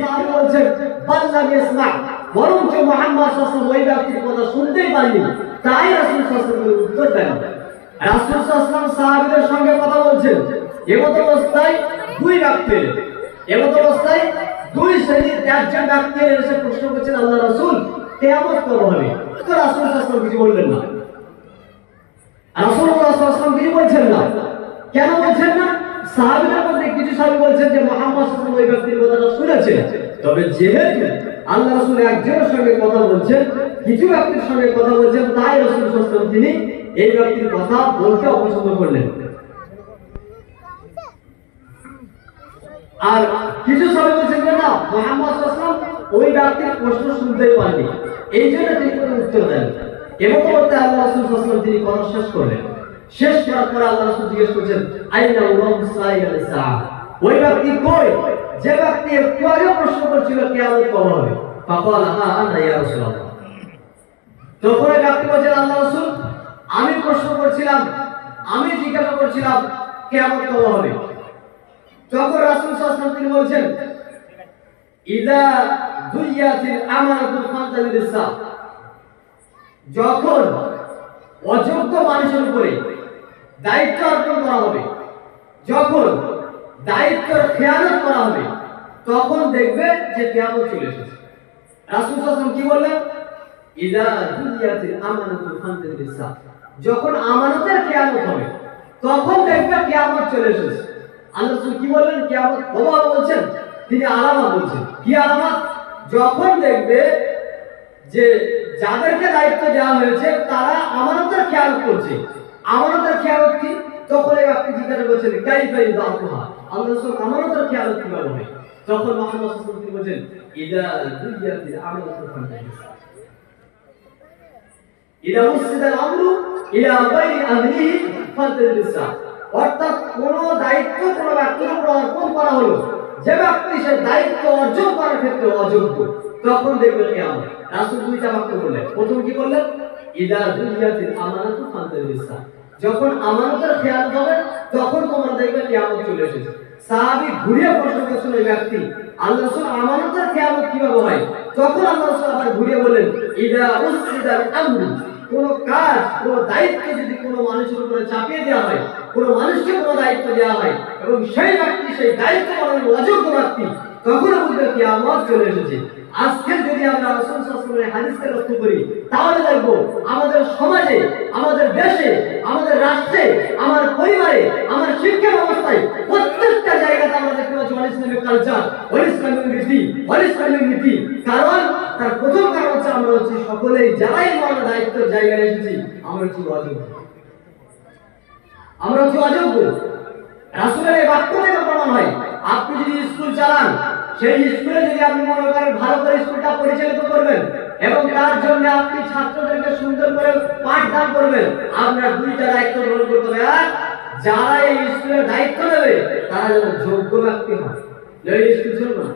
সাহাবী বলছেন বাল্লাম ইসমা, বরঞ্চ মুহাম্মদ সাল্লাল্লাহু আলাইহি ওয়াসাল্লাম ওই ব্যক্তির কথা শুনতেই পারেনি, তাই রাসূল সাল্লাল্লাহু আলাইহি ওয়াসাল্লাম উত্তর দেন। রাসূল সাল্লাল্লাহু আলাইহি ওয়াসাল্লাম সাহাবীদের সঙ্গে কথা বলছেন, এমত অবস্থায় দুই ব্যক্তি, এমত অবস্থায় দুই শ্রেণীর একজন ব্যক্তি এসে প্রশ্ন করছেন, আল্লাহ রাসূল কিয়ামত কবে হবে? তো রাসূল সাল্লাল্লাহু আলাইহি ওয়াসাল্লাম কিছু বললেন না। রাসূলুল্লাহ সাল্লাল্লাহু আলাইহি ওয়াসাল্লাম কিছু বলছেন না। কেন বলছেন না? সাহাবীদের মধ্যে কিছু সাহাবী বলছেন যে মুহাম্মদ সাল্লাল্লাহু আলাইহি ওয়াসাল্লাম ওই ব্যক্তির কথাটা শুনেছেন, তবে যেহেতু আল্লাহ রাসূল একজনের সঙ্গে কথা বলছেন, কিছু ব্যক্তির সঙ্গে কথা বলছেন, তাই রাসূল সাল্লাল্লাহু আলাইহি ওয়াসাল্লাম তিনি এই ব্যক্তির কথা বলতে অপছন্দ করলেন। আর কিছু সাহাবী বলছেন যে না, মুহাম্মদ সাল্লাল্লাহু আলাইহি ওয়াসাল্লাম ওই ব্যক্তির প্রশ্ন শুনতেই পারেনি, এই জন্য তিনি কোনো উত্তর দেন। এবং বলতে আল্লাহ রাসূল সাল্লাল্লাহু আলাইহি ওয়াসাল্লাম তিনি কথা শেষ করলেন। শেষ করার পর আল্লাহ রাসূল জিজ্ঞেস করছেন, আইনা ওয়াহুম সাইয়াল সাআ, ওই ব্যক্তি কই যে ব্যক্তি একটু আগে প্রশ্ন করছিল কিয়ামত কবে হবে? ফাকাল হা আনা ইয়া রাসূলুল্লাহ। তখন ওই ব্যক্তি বলছেন, আল্লাহ রাসূল আমি প্রশ্ন করছিলাম, আমি জিজ্ঞাসা করছিলাম কিয়ামত কবে হবে। তখন রাসূল সাল্লাল্লাহু আলাইহি ওয়াসাল্লাম তিনি বলছেন, ইযা দুইয়াতিল আমানাতু ফান্তাজিরিস সা, যখন অযোগ্য মানুষের উপরে দায়িত্ব অর্পণ করা হবে, যখন দায়িত্বের খেয়ানত করা হবে, তখন দেখবে যে কিয়ামত চলে এসেছে। রাসূল সাল্লাল্লাহু আলাইহি ওয়াসাল্লাম কি বললেন? ইযা দুইয়াতিল আমানাতু ফান্তাজিরিস সা, যখন আমানতের খেয়ানত হবে, তখন দেখবে কিয়ামত চলে এসেছে। আল্লাহ রাসূল কি বললেন? কিয়ামত কবে হবে বলছেন? তিনি আলামত বলছেন। কি আলামত? যখন দেখবে যে যাদেরকে দায়িত্ব দেওয়া হয়েছে তারা আমানতের খেয়াল করছে। আমানতের খেয়াল কি? তখন এই ব্যক্তি জিজ্ঞাসা করছেন, কাইফা ইদাতুহা, আল্লাহ রাসূল আমানতের খেয়াল কিভাবে হবে? তখন মুহাম্মদ সাল্লাল্লাহু আলাইহি ওয়াসাল্লাম বলেন, ইযা দুইয়াতিল আমানাতু ফান্তাজিরিস সা, ইযা উসিদাল আমরু ইলা গায়রি আহলিহি ফান্তাজিরিস সা, অর্থাৎ কোন দায়িত্ব কোন ব্যক্তির উপর অর্পণ করা হলো, যে ব্যক্তি সে দায়িত্ব অর্জন করার ক্ষেত্রে অযোগ্য, তখন দেখবে কিয়ামত। রাসূল দুইটা বাক্য বললেন। প্রথম কি বললেন? ইযা দুইয়াতিল আমানাতু ফান্তাজিরিস সা, যখন আমানতের খেয়াল হবে তখন তোমরা দেখবে কিয়ামত চলে এসেছে। সাহাবী ঘুরিয়ে প্রশ্ন করছেন ওই ব্যক্তি, আল্লাহ রাসূল আমানতের খেয়াল কিভাবে হয়? তখন আল্লাহ রাসূল আবার ঘুরিয়ে বলেন, ইযা উসিদাল আমরু, কোন কাজ কোন দায়িত্ব যদি কোনো মানুষের উপরে চাপিয়ে দেওয়া হয়, কোনো মানুষকে কোনো দায়িত্ব দেওয়া হয় এবং সেই ব্যক্তি সেই দায়িত্ব পালনের অযোগ্য ব্যক্তি, তখন বুঝবে কিয়ামত চলে এসেছে। আজকে যদি আমরা রাসূল সাল্লাল্লাহু আলাইহি ওয়াসাল্লামের হাদিসকে লক্ষ্য করি, তাহলে দেখব আমাদের সমাজে, আমাদের দেশে, আমাদের রাষ্ট্রে, আমার পরিবারে, আমার শিক্ষা ব্যবস্থায় প্রত্যেকটা জায়গাতে আমরা দেখতে পাচ্ছি all Islamic culture, all Islamic রীতি, অল ইসলামিক নীতি। কারণ তার প্রথম কারণ হচ্ছে আমরা হচ্ছে সকলেই যারাই আমরা দায়িত্বের জায়গায় এসেছি আমরা হচ্ছে অযোগ্য, আমরা হচ্ছে অযোগ্য। রাসূলের এই বাক্য থেকে প্রমাণ হয়, আপনি যদি স্কুল চালান, সেই স্কুলে যদি আপনি মনে করেন ভালো করে স্কুলটা পরিচালিত করবেন এবং তার জন্য আপনি ছাত্রদেরকে সুন্দর করে পাঠদান করবেন, আপনার দুইটা দায়িত্ব গ্রহণ করতে হবে। আর যারা এই স্কুলের দায়িত্ব নেবে তারা যেন যোগ্য ব্যক্তি হয়, নইলে স্কুল চলবে না।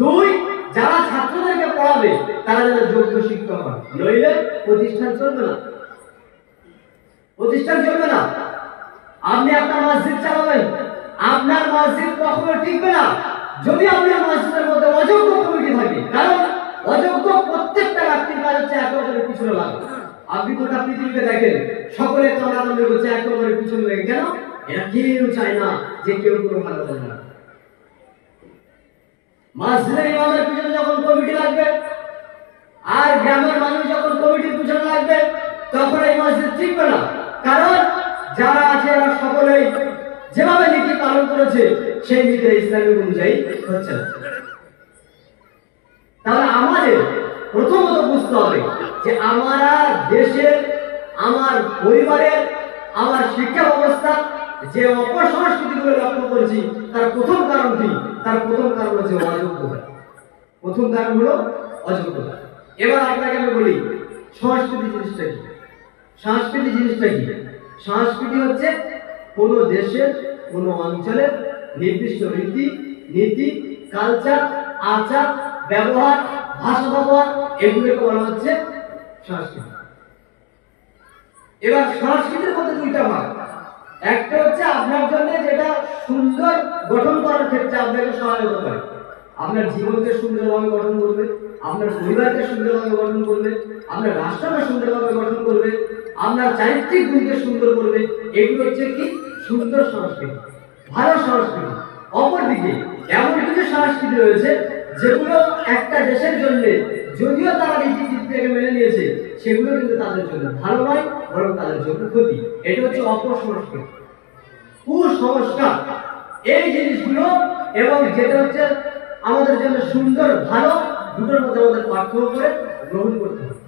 দুই, যারা ছাত্রদেরকে পড়াবে তারা যেন যোগ্য শিক্ষক হয়, নইলে প্রতিষ্ঠান চলবে না, প্রতিষ্ঠান চলবে না। আপনি আপনার মসজিদ চালাবেন, আপনার মসজিদ কখনো টিকবে না যদি আপনার মসজিদের মধ্যে অযোগ্য কমিটি থাকে। কারণ অযোগ্য প্রত্যেকটা ব্যক্তির কাজ হচ্ছে একেবারে পিছনে লাগা। আপনি গোটা পৃথিবীতে দেখেন সকলে তলাতলে হচ্ছে একেবারে পিছনে লাগে। কেন? এরা কেউ চায় না যে কেউ কোনো ভালো করে না। মসজিদের ইমামের পিছনে যখন কমিটি লাগবে আর গ্রামের মানুষ যখন কমিটির পিছনে লাগবে, তখন এই মসজিদ টিকবে না। কারণ যারা আছে এরা সকলেই যেভাবে নীতি পালন করেছে সেই নীতি ইসলামিক অনুযায়ী হচ্ছে না। তাহলে আমাদের প্রথমত বুঝতে হবে যে আমরা দেশের, আমার পরিবারের, আমার শিক্ষা ব্যবস্থা যে অপসংস্কৃতিগুলো লক্ষ্য করেছি তার প্রথম কারণ কি? তার প্রথম কারণ হচ্ছে অযোগ্যতা। প্রথম কারণ হলো অযোগ্যতা। এবার আপনাকে আমি বলি সংস্কৃতি জিনিসটা কি? সংস্কৃতি জিনিসটা কি? সংস্কৃতি হচ্ছে কোন দেশের, কোন অঞ্চলের নির্দিষ্ট রীতি, নীতি, কালচার, আচার, ব্যবহার, ভাষা ব্যবহার, এগুলোকে বলা হচ্ছে সংস্কৃতি। এবার সংস্কৃতির মধ্যে দুইটা ভাগ। একটা হচ্ছে আপনার জন্য যেটা সুন্দর গঠন করার ক্ষেত্রে আপনাকে সহায়তা করে, আপনার জীবনকে সুন্দরভাবে গঠন করবে, আপনার পরিবারকে সুন্দরভাবে গঠন করবে, আপনার রাষ্ট্রকে সুন্দরভাবে গঠন করবে, আপনার চারিত্রিক গুণকে সুন্দর করবে। এগুলো হচ্ছে কি সুন্দর সংস্কৃতি, ভালো সংস্কৃতি। অপরদিকে এমন কিছু সংস্কৃতি রয়েছে যেগুলো একটা দেশের জন্য, যদিও তারা নীতি মেনে নিয়েছে, সেগুলো কিন্তু তাদের জন্য ভালো নয়, বরং তাদের জন্য ক্ষতি। এটা হচ্ছে অপসংস্কৃতি, কুসংস্কার। এই জিনিসগুলো এবং যেটা হচ্ছে আমাদের জন্য সুন্দর ভালো, দুটোর মধ্যে আমাদের পার্থক্য করে গ্রহণ করতে হবে।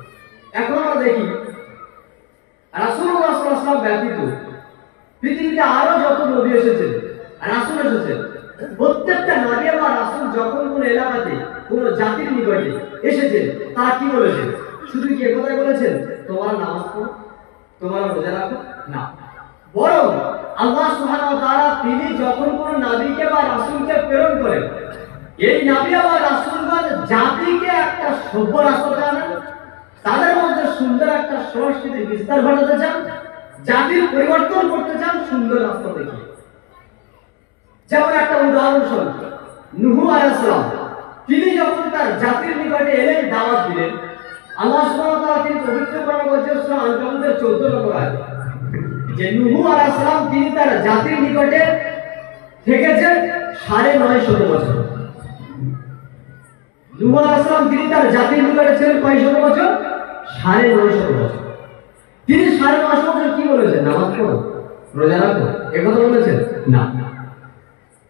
এখন আমরা দেখি রাসূলুল্লাহ সাল্লাল্লাহু আলাইহি ওয়াসাল্লাম ব্যতীত পৃথিবীতে আরো যত নবী এসেছেন, রাসূল এসেছেন, প্রত্যেকটা নবী বা রাসূল যখন কোন এলাকাতে কোন জাতির নিকটে এসেছেন, তারা কি বলেছেন? শুধু কি একথাই বলেছেন তোমরা নামাজ পড়ো, তোমরা রোজা রাখো? না, বরং আল্লাহ সুবহানাহু ওয়া তাআলা তিনি যখন কোন নবীকে বা রাসূলকে প্রেরণ করেন, এই নবী বা রাসূলগণ জাতিকে একটা সভ্য রাষ্ট্র চান, তাদের মধ্যে সুন্দর একটা সংস্কৃতির বিস্তার ঘটাতে চান, জাতির পরিবর্তন করতে চান সুন্দর রাষ্ট্র থেকে। যেমন একটা উদাহরণ, নূহ আলাইহিস সালাম তিনি যখন তার জাতির নিকটে এলেন, দাওয়াত দিলেন, আল্লাহ সুবহানাহু ওয়া তাআলা তিনি পবিত্র কোরআনে বলেছেন সূরা আল-কাবুতের 14 নম্বর আয়াত যে নূহ আলাইহিস সালাম তিনি তার জাতির নিকটে থেকেছেন 950 বছর। নূহ আলাইহিস সালাম তিনি তার জাতির নিকটে ছিলেন কয় শত বছর? 950 বছর। তিনি 950 বছর কি বলেছেন? নামাজ পড়ো, রোজা রাখো, একথা বলেছেন? না,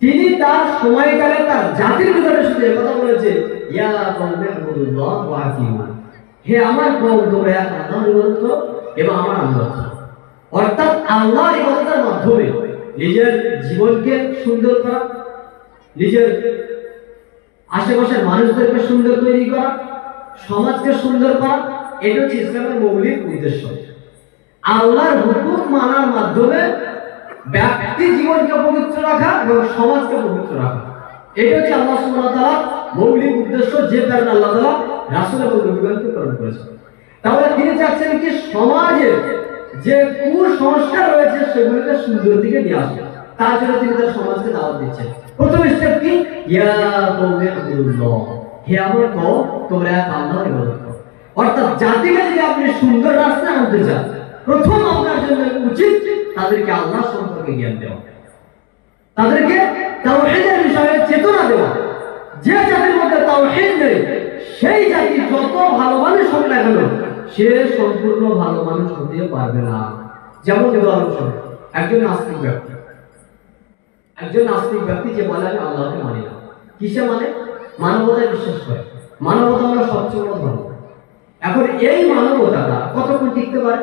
তিনি তার সময়কালে তার জাতির নিকটে শুধু একথা বলেছেন, ইয়া কওমি ইবুদুল্লাহ ওয়া আতিউন, হে আমার কওম তোমরা আল্লাহর ইবাদত করো এবং আমার আনুগত্য করো। অর্থাৎ আল্লাহর ইবাদতের মাধ্যমে নিজের জীবনকে সুন্দর করা, নিজের আশেপাশের মানুষদেরকে সুন্দর তৈরি করা, সমাজকে সুন্দর করা, এটা হচ্ছে ইসলামের মৌলিক উদ্দেশ্য। আল্লাহর হুকুম মানার মাধ্যমে ব্যক্তি জীবনকে পবিত্র রাখা এবং সমাজকে পবিত্র রাখা, এটা হচ্ছে আল্লাহ সুবহানাহু ওয়া তাআলার মৌলিক উদ্দেশ্য, যে কারণে আল্লাহ তাআলা রাসূল এবং নবীগণকে প্রেরণ করেছেন। তাহলে তিনি চাচ্ছেন কি সমাজে যে কুসংস্কার রয়েছে সেগুলোকে সুন্দর দিকে নিয়ে আসবে, তার জন্য তিনি তার সমাজকে দাওয়াত দিচ্ছেন। প্রথম স্টেপ কি? ইয়া কওমি ইবুদুল্লাহ, হে আমার কওম তোমরা আল্লাহর ইবাদত করো। অর্থাৎ জাতিকে যদি আপনি সুন্দর রাস্তায় আনতে চান, প্রথম আপনার জন্য উচিত তাদেরকে আল্লাহ সম্পর্কে জ্ঞান দেওয়া, তাদেরকে তাওহীদের বিষয়ে চেতনা দেওয়া। যে জাতির মধ্যে তাওহীদ নেই, সেই জাতি যত ভালো মানুষ হোক না কেন, সে সম্পূর্ণ ভালো মানুষ হতে পারবে না। যেমন উদাহরণস্বরূপ একজন নাস্তিক ব্যক্তি যে বলে আমি আল্লাহকে মানি না, কিসে মানে? মানবতায় বিশ্বাস করে। মানবতা হলো সবচেয়ে বড় ধর্ম। এখন এই মানবতাটা কতক্ষণ টিকতে পারে?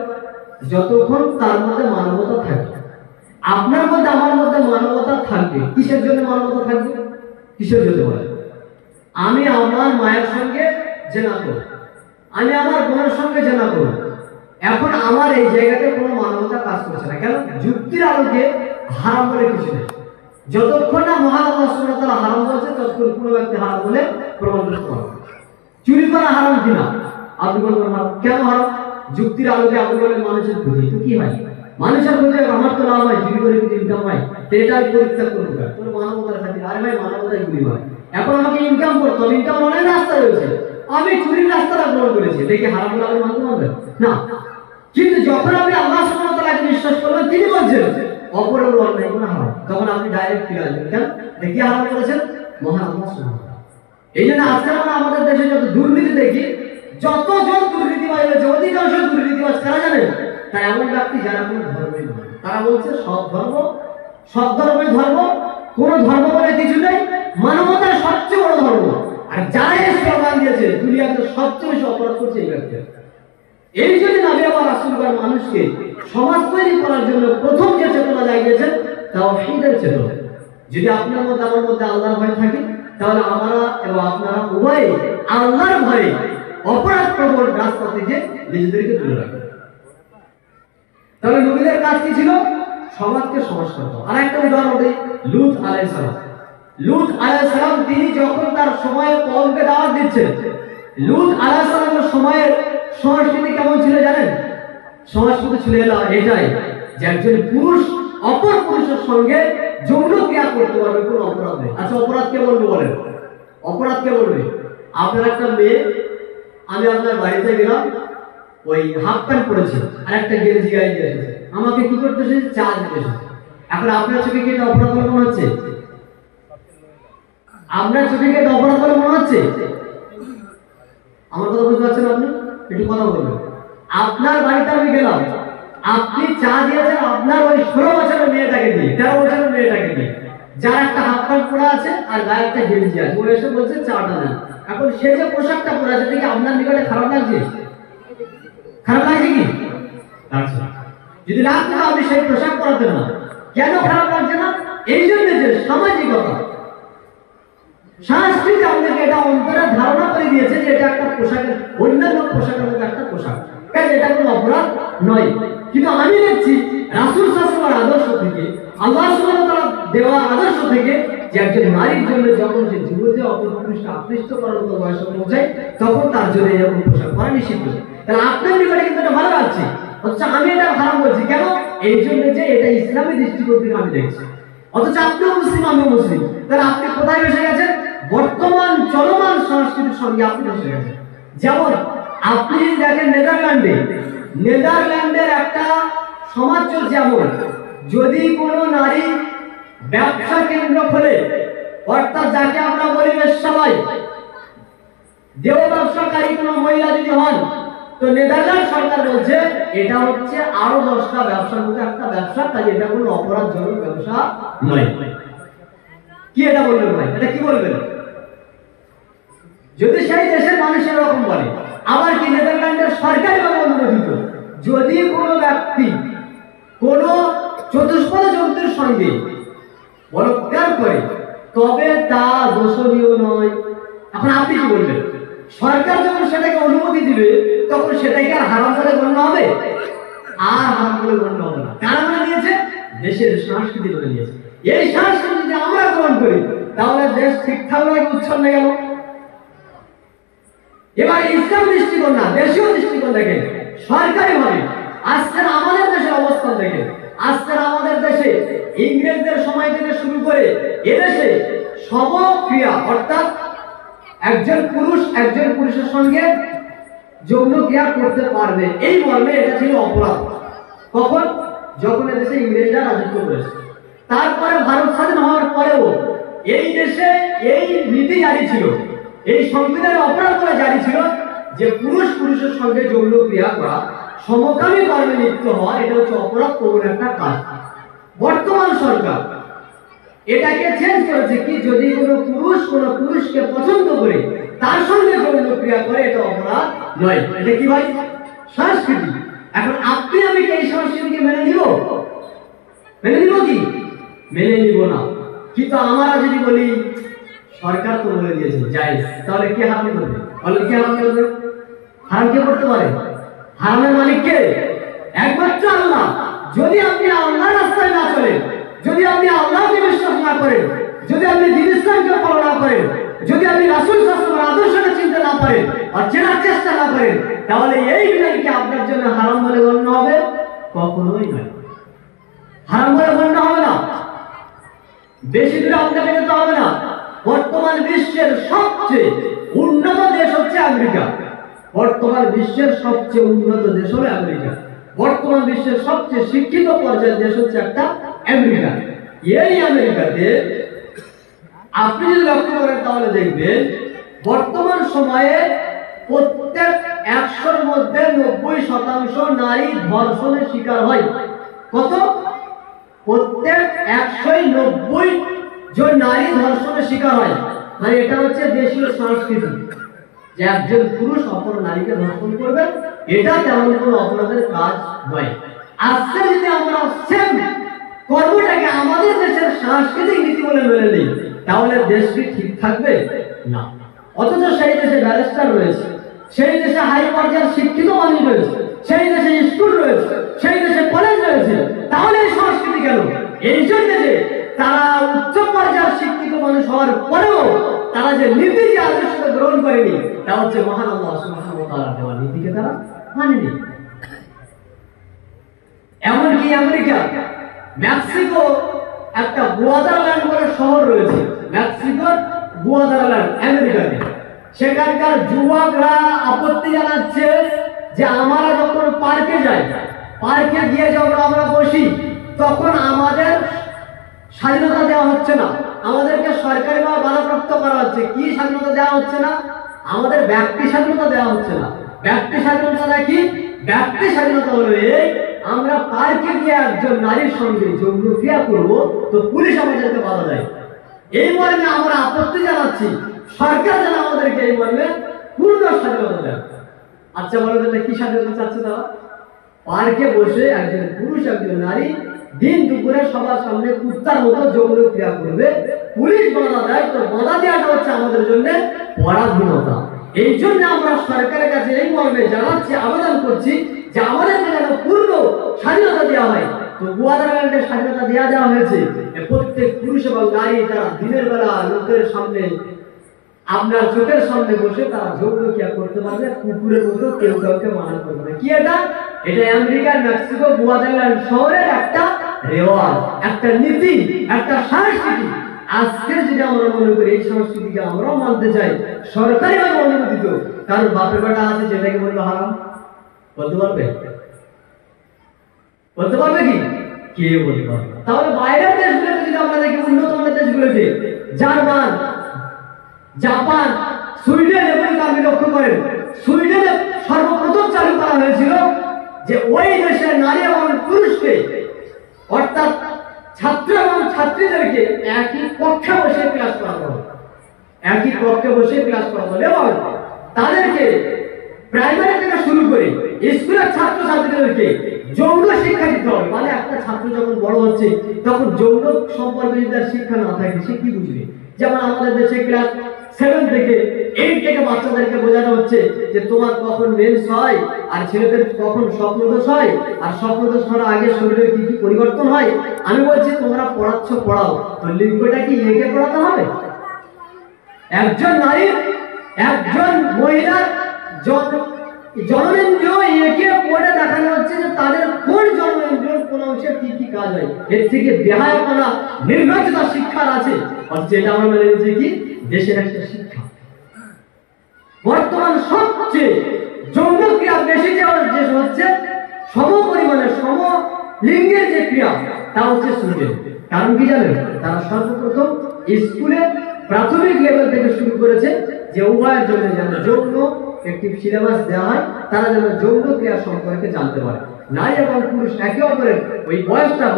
যতক্ষণ তার মধ্যে মানবতা থাকবে। আপনার মধ্যে আমার মধ্যে মানবতা থাকবে। কিসের জন্য মানবতা থাকবে? কিসের জন্য বলে? আমি আমার মায়ের সঙ্গে জেনা করব, আমি আমার বোনের সঙ্গে জেনা করব, এখন আমার এই জায়গাতে কোনো মানবতা কাজ করছে না। কেন? যুক্তির আলোকে হারাম বলে কিছু নেই। যতক্ষণ না মহান আল্লাহ সুবহানাহু ওয়া তাআলা হারাম বলেছে, ততক্ষণ কোনো ব্যক্তি হারাম বলে প্রমাণ করতে পারবে। চুরি করা হারাম কিনা? আপনি বলবেন হারাম। কেন হারাম? যুক্তির আলোকে আপনি বলেন মানুষের ক্ষতি, তো কি হয়? মানুষের ক্ষতি আমার তো লাভ হয়, চুরি করে কিন্তু ইনকাম হয়, তো এটা আমি পরিত্যাগ করবো না। তোর মানবতার খাতির, আরে ভাই মানবতাই গুলি হয়। এখন আমাকে ইনকাম করতে হবে, ইনকাম অনেক রাস্তা রয়েছে, আমি চুরির রাস্তাটা গ্রহণ করেছি, দেখি হারাম বলে আপনি মানতে পারবেন না। কিন্তু যখন আপনি আল্লাহ সুবহানাহু ওয়া তাআলাকে বিশ্বাস করবেন, তিনি বলছেন অপরের অন্যায় কোনো হারাম, তখন আপনি ডাইরেক্ট ফিরে আসবেন। কেন? দেখি হারাম করেছেন মহান আল্লাহ সুবহানাহু ওয়া তাআলা। এই জন্য আজকে আমরা আমাদের দেশে যত দুর্নীতি দেখি, যতজন দুর্নীতিবাজ রয়েছে, অধিকাংশ দুর্নীতিবাজ কারা জানেন? তারা এমন ব্যক্তি যারা কোনো ধর্মই নয়। তারা বলছে সব ধর্মই ধর্ম, কোনো ধর্ম বলে কিছু নেই, মানবতার সবচেয়ে বড় ধর্ম। আর যারা এই স্লোগান দিয়েছে, দুনিয়াতে সবচেয়ে বেশি অপরাধ করছে এই ব্যক্তি। এই জন্য নবী এবং রাসূলগণ মানুষকে সমাজ তৈরি করার জন্য প্রথম যে চেতনা জাগিয়েছেন, তাওহীদের চেতনা। যদি আপনার মধ্যে আমার মধ্যে আল্লাহর ভয় থাকে, তাহলে আমরা এবং আপনারা উভয়ে আল্লাহর ভয়ে অপরাধ প্রবণ রাস্তা থেকে নিজেদেরকে দূরে রাখবেন। তাহলে নবীদের কাজ কি ছিল? সমাজকে সংস্কার করা। আর একটা উদাহরণ দেই, লূত আলাইহিস সালাম তিনি যখন তার সময়ে কওমকে দাওয়াত দিচ্ছেন, লূত আলাইহিস সালামের সময়ের সংস্কৃতি কেমন ছিল জানেন? সংস্কৃতি ছিল এটাই যে একজন পুরুষ অপর পুরুষের সঙ্গে যৌন ক্রিয়া করতে পারবে, কোনো অপরাধ নেই। আচ্ছা, অপরাধ কে বলবো বলেন? অপরাধ কে বলবে? আপনার একটা মেয়ে, আমি আপনার বাড়িতে গেলাম, ওই হাফ প্যান্ট পরেছে আর একটা গেঞ্জি গায়ে দিয়ে এসেছে, আমাকে কি করতে এসেছে? চা দিতে এসেছে। এখন আপনার চোখে কি এটা অপরাধ বলে মনে হচ্ছে? আপনার চোখে কি এটা অপরাধ বলে মনে হচ্ছে? আমার কথা বুঝতে পারছেন আপনি? একটু কথা বলবেন। আপনার বাড়িতে আমি গেলাম, আপনি চা দিয়েছেন আপনার ওই 16 বছরের মেয়েটাকে দিয়ে, 13 বছরের মেয়েটাকে দিয়ে, যার একটা হাফ প্যান্ট পরা আছে আর গায়ে একটা গেঞ্জি আছে, ও এসে বলছে চাটা নেন। এখন সে যে পোশাকটা পরে আছে দেখি আপনার নিকটে খারাপ লাগছে? খারাপ লাগছে কি? আচ্ছা, যদি লাগতো আপনি সেই পোশাক পরাতেন না। কেন খারাপ লাগছে না? এই জন্য যে সামাজিকতা, সংস্কৃতি আমাদেরকে এটা অন্তরে ধারণা করে দিয়েছে যে এটা একটা পোশাকের, অন্যান্য পোশাকের মধ্যে একটা পোশাক, কারণ এটা কোনো অপরাধ নয়। কিন্তু আমি দেখছি রাসূল সাল্লাল্লাহু আলাইহি আদর্শ থেকে, আল্লাহ সুবহানাহু ওয়া তাআলা দেওয়া আদর্শ থেকে, যে একজন নারীর জন্য যখন সে যুবতী অপর পুরুষকে আকৃষ্ট করার মতো বয়সে পৌঁছায়, তখন তার জন্য এরকম পোশাক পরা নিষিদ্ধ। তাহলে আপনার নিকটে কিন্তু এটা ভালো লাগছে, অথচ আমি এটা খারাপ বলছি কেন? এই জন্য যে এটা ইসলামী দৃষ্টিকোণ থেকে আমি দেখছি। অথচ আপনিও মুসলিম, আমিও মুসলিম, তাহলে আপনি কোথায় বসে গেছেন? বর্তমান চলমান সংস্কৃতির সঙ্গে আপনি বসে গেছেন। যেমন আপনি যদি দেখেন নেদারল্যান্ডের একটা সমাজ চলছে এমন, যদি কোনো নারী ব্যবসা কেন্দ্র খোলে, অর্থাৎ যাকে আমরা বলি বেশ্যালয়, দেহ ব্যবসাকারী কোনো মহিলা যদি হন, তো নেদারল্যান্ড সরকার বলছে এটা হচ্ছে আরো 10টা ব্যবসার মধ্যে একটা ব্যবসা, তাই এটা কোনো অপরাধজনক ব্যবসা নয়। কি এটা বলবেন ভাই? এটা কি বলবেন যদি সেই দেশের মানুষ এরকম বলে? আবার কি নেদারল্যান্ডের সরকারিভাবে অনুমোদিত, যদি কোনো ব্যক্তি কোনো চতুষ্পদ জন্তুর সঙ্গে বলাৎকার করে তবে তা দোষণীয় নয়। এখন আপনি কি বলবেন? সরকার যখন সেটাকে অনুমতি দিবে তখন সেটাকে আর হারাম বলে গণ্য হবে? আর হারাম বলে গণ্য হবে না। কারা মেনে নিয়েছে? দেশের সংস্কৃতি মেনে নিয়েছে। এই সংস্কৃতি যদি আমরা গ্রহণ করি তাহলে দেশ ঠিক থাকবে নাকি উচ্ছন্ন গেল? এবার ইসলাম দৃষ্টিকোণ না, দেশীয় দৃষ্টিকোণ দেখেন, সরকারি ভাবে আজকের আমাদের দেশের অবস্থান দেখেন। আজকের আমাদের দেশে ইংরেজদের সময় থেকে শুরু করে এদেশে সমক্রিয়া, অর্থাৎ একজন পুরুষের সঙ্গে যৌন ক্রিয়া করতে পারবে, এই মর্মে এটা ছিল অপরাধ। কখন? যখন এদেশে ইংরেজরা রাজত্ব করেছে। তারপরে ভারত স্বাধীন হওয়ার পরেও এই দেশে এই নীতি জারি ছিল, এই সংবিধানে অপরাধ করা জারি ছিল যে পুরুষের সঙ্গে যৌন ক্রিয়া করা, সমকামী কর্মে লিপ্ত হওয়া, এটা হচ্ছে অপরাধ প্রবণ একটা কাজ। বর্তমান সরকার এটাকে চেঞ্জ করেছে কি, যদি কোনো পুরুষকে পছন্দ করে তার সঙ্গে যৌন ক্রিয়া করে এটা অপরাধ নয়। এটা কি ভাই? সংস্কৃতি। এখন আপনি আমি কি এই সংস্কৃতিকে মেনে নিব? কি মেনে নিব না। কিন্তু আমরা যদি বলি সরকার তো বলে দিয়েছে জায়েজ, তাহলে কে হারাম করবে? বলেন কে হারাম করবে? হারাম কে করতে পারে? হারামের মালিক কে? একমাত্র আল্লাহ। যদি আপনি আল্লাহর রাস্তায় না চলেন, যদি আপনি আল্লাহকে বিশ্বাস না করেন, যদি আপনি দ্বীন ইসলামকে ফলো না করেন, যদি আপনি রাসূল সাল্লাল্লাহু আলাইহি আদর্শকে চিনতে না পারেন আর চেনার চেষ্টা না করেন, তাহলে এই বিধান কি আপনার জন্য হারাম বলে গণ্য হবে? কখনোই নয়, হারাম বলে গণ্য হবে না। বেশি দূরে আপনাকে যেতে হবে না। বর্তমান বিশ্বের সবচেয়ে উন্নত দেশ হচ্ছে আমেরিকা। বর্তমান বিশ্বের সবচেয়ে উন্নত দেশ হলো আমেরিকা। বর্তমান বিশ্বের সবচেয়ে শিক্ষিত পর্যায়ের দেশ হচ্ছে একটা আমেরিকা। এই আমেরিকাতে আপনি যদি লক্ষ্য করেন তাহলে দেখবেন বর্তমান সময়ে প্রত্যেক 100-র মধ্যে 90% নারী ধর্ষণের শিকার হয়। কত? প্রত্যেক 190 জন নারী ধর্ষণের শিকার হয়। মানে এটা হচ্ছে দেশীয় সংস্কৃতি যে একজন পুরুষ অপর নারীকে ধর্ষণ করবে, এটা তেমন কোনো অপরাধের কাজ নয়। আজকে যদি আমরা সেম কর্মটাকে আমাদের দেশের সাংস্কৃতিক নীতি বলে মেনে নিই তাহলে দেশ কি ঠিক থাকবে? না। অথচ সেই দেশে ব্যারিস্টার রয়েছে, সেই দেশে হাই পর্যায়ের শিক্ষিত মানুষ রয়েছে, সেই দেশে স্কুল রয়েছে, সেই দেশে কলেজ রয়েছে, তাহলে এই সংস্কৃতি কেন? এই জন্য যে তারা উচ্চ পর্যায়ের শিক্ষিত মানুষ হওয়ার পরেও তারা যে নীতি যে আদর্শকে গ্রহণ করেনি, তা হচ্ছে মহান আল্লাহ সুবহানাহু ওয়া তাআলার দেওয়া নীতিকে তারা মানেনি। এমনকি আমেরিকা, মেক্সিকো একটা গুয়াদালান্ড বলে শহর রয়েছে, মেক্সিকোর গুয়াদালাল্যান্ড আমেরিকাতে। সেখানকার যুবকরা আপত্তি জানাচ্ছে যে আমরা যখন পার্কে যাই, পার্কে গিয়ে যখন আমরা বসি, তখন আমাদের স্বাধীনতা দেওয়া হচ্ছে না, আমাদেরকে সরকারিভাবে বাধাপ্রাপ্ত করা হচ্ছে। কি স্বাধীনতা দেওয়া হচ্ছে না? আমাদের ব্যক্তি স্বাধীনতা দেওয়া হচ্ছে না। ব্যক্তি স্বাধীনতা কি? ব্যক্তি স্বাধীনতা হলো এই, আমরা পার্কে গিয়ে একজন নারীর সঙ্গে যৌন ক্রিয়া করবো, তো পুলিশ আমাদেরকে বাধা দেয়। এই মর্মে আমরা আপত্তি জানাচ্ছি, সরকার যেন আমাদেরকে এই মর্মে পূর্ণ স্বাধীনতা দেয়। আচ্ছা বলো তাহলে কি স্বাধীনতা চাচ্ছে তারা? পার্কে বসে একজন পুরুষ একজন নারী দিন দুপুরে সবার সামনে কুত্তার মতো যৌন ক্রিয়া করবে, পুলিশ বাধা দেয়। তো বাধা দেওয়াটা হচ্ছে আমাদের জন্য পরাধীনতা। এই জন্য আমরা সরকারের কাছে এই মর্মে জানাচ্ছি, আবেদন করছি যে আমাদেরকে যেন পূর্ণ স্বাধীনতা দেওয়া হয়। তো গুয়াদালাল্যান্ডের স্বাধীনতা দেওয়া হয়েছে, প্রত্যেক পুরুষ এবং নারী তারা দিনের বেলা লোকের সামনে, আপনার চোখের সামনে বসে তারা যৌন ক্রিয়া করতে পারবে, কুকুরের মতো কেউ কাউকে মানা করবে না। কি এটা? এটা আমেরিকার মেক্সিকো গুয়াদালাল্যান্ড শহরের একটা রেওয়াজ, একটা নীতি, একটা সংস্কৃতি। আজকে যদি আমরা মনে করি এই সংস্কৃতিকে আমরাও মানতে চাই, সরকারিভাবে অনুমোদিত, কারণ বাপের বেটা আছে যেটাকে বলবে হারাম, বলতে পারবে? বলতে পারবে কি? কে বলতে পারবে? তাহলে বাইরের দেশগুলোতে যদি আমরা দেখি, উন্নত মানের দেশগুলোতে, জার্মান, জাপান, সুইডেন, এবং আপনি লক্ষ্য করেন সুইডেনে সর্বপ্রথম চালু করা হয়েছিল যে ওই দেশের নারী এবং পুরুষকে, অর্থাৎ ছাত্র এবং ছাত্রীদেরকে একই কক্ষে বসে ক্লাস করানো হবে, একই কক্ষে বসে ক্লাস করানো হবে, এবং তাদেরকে প্রাইমারি থেকে শুরু করে স্কুলের ছাত্র ছাত্রীদেরকে যৌন শিক্ষা দিতে হবে। মানে একটা ছাত্র যখন বড় হচ্ছে তখন যৌন সম্পর্কে যদি তার শিক্ষা না থাকে সে কি বুঝবে? যেমন আমাদের দেশে ক্লাস 7 থেকে 8 থেকে বাচ্চাদেরকে বোঝানো হচ্ছে যে তোমার কখন মেন্স হয়, আর ছেলেদের কখন স্বপ্নদোষ হয়, আর স্বপ্নদোষ হওয়ার আগে শরীরের কি কি পরিবর্তন হয়। আমি বলছি তোমরা পড়াচ্ছ পড়াও, তো লিঙ্গটা কি এঁকে পড়াতে হবে? একজন নারীর, একজন মহিলার জননেন্দ্রিয় এঁকে পড়ে দেখানো হচ্ছে যে তাদের কোন জননেন্দ্রিয়র কোন অংশে কি কি কাজ হয়। এর থেকে বেহায়াপনা, নির্লজ্জতা শিক্ষার আছে। অথচ এটা আমরা মেনে নিচ্ছি কি দেশের একটা শিক্ষা। বর্তমান সবচেয়ে যৌন ক্রিয়া বেশি যে হচ্ছে সম পরিমাণে সম লিঙ্গের যে ক্রিয়া, তা হচ্ছে সুইডেন। কারণ কি জানেন? তারা সর্বপ্রথম স্কুলে প্রাথমিক লেভেল থেকে শুরু করেছে যে উভয়ের জন্য যেন যৌন একটি সিলেবাস দেওয়া হয়, তারা যেন যৌন ক্রিয়া সম্পর্কে জানতে পারে। নারী এবং পুরুষ একে অপরের ওই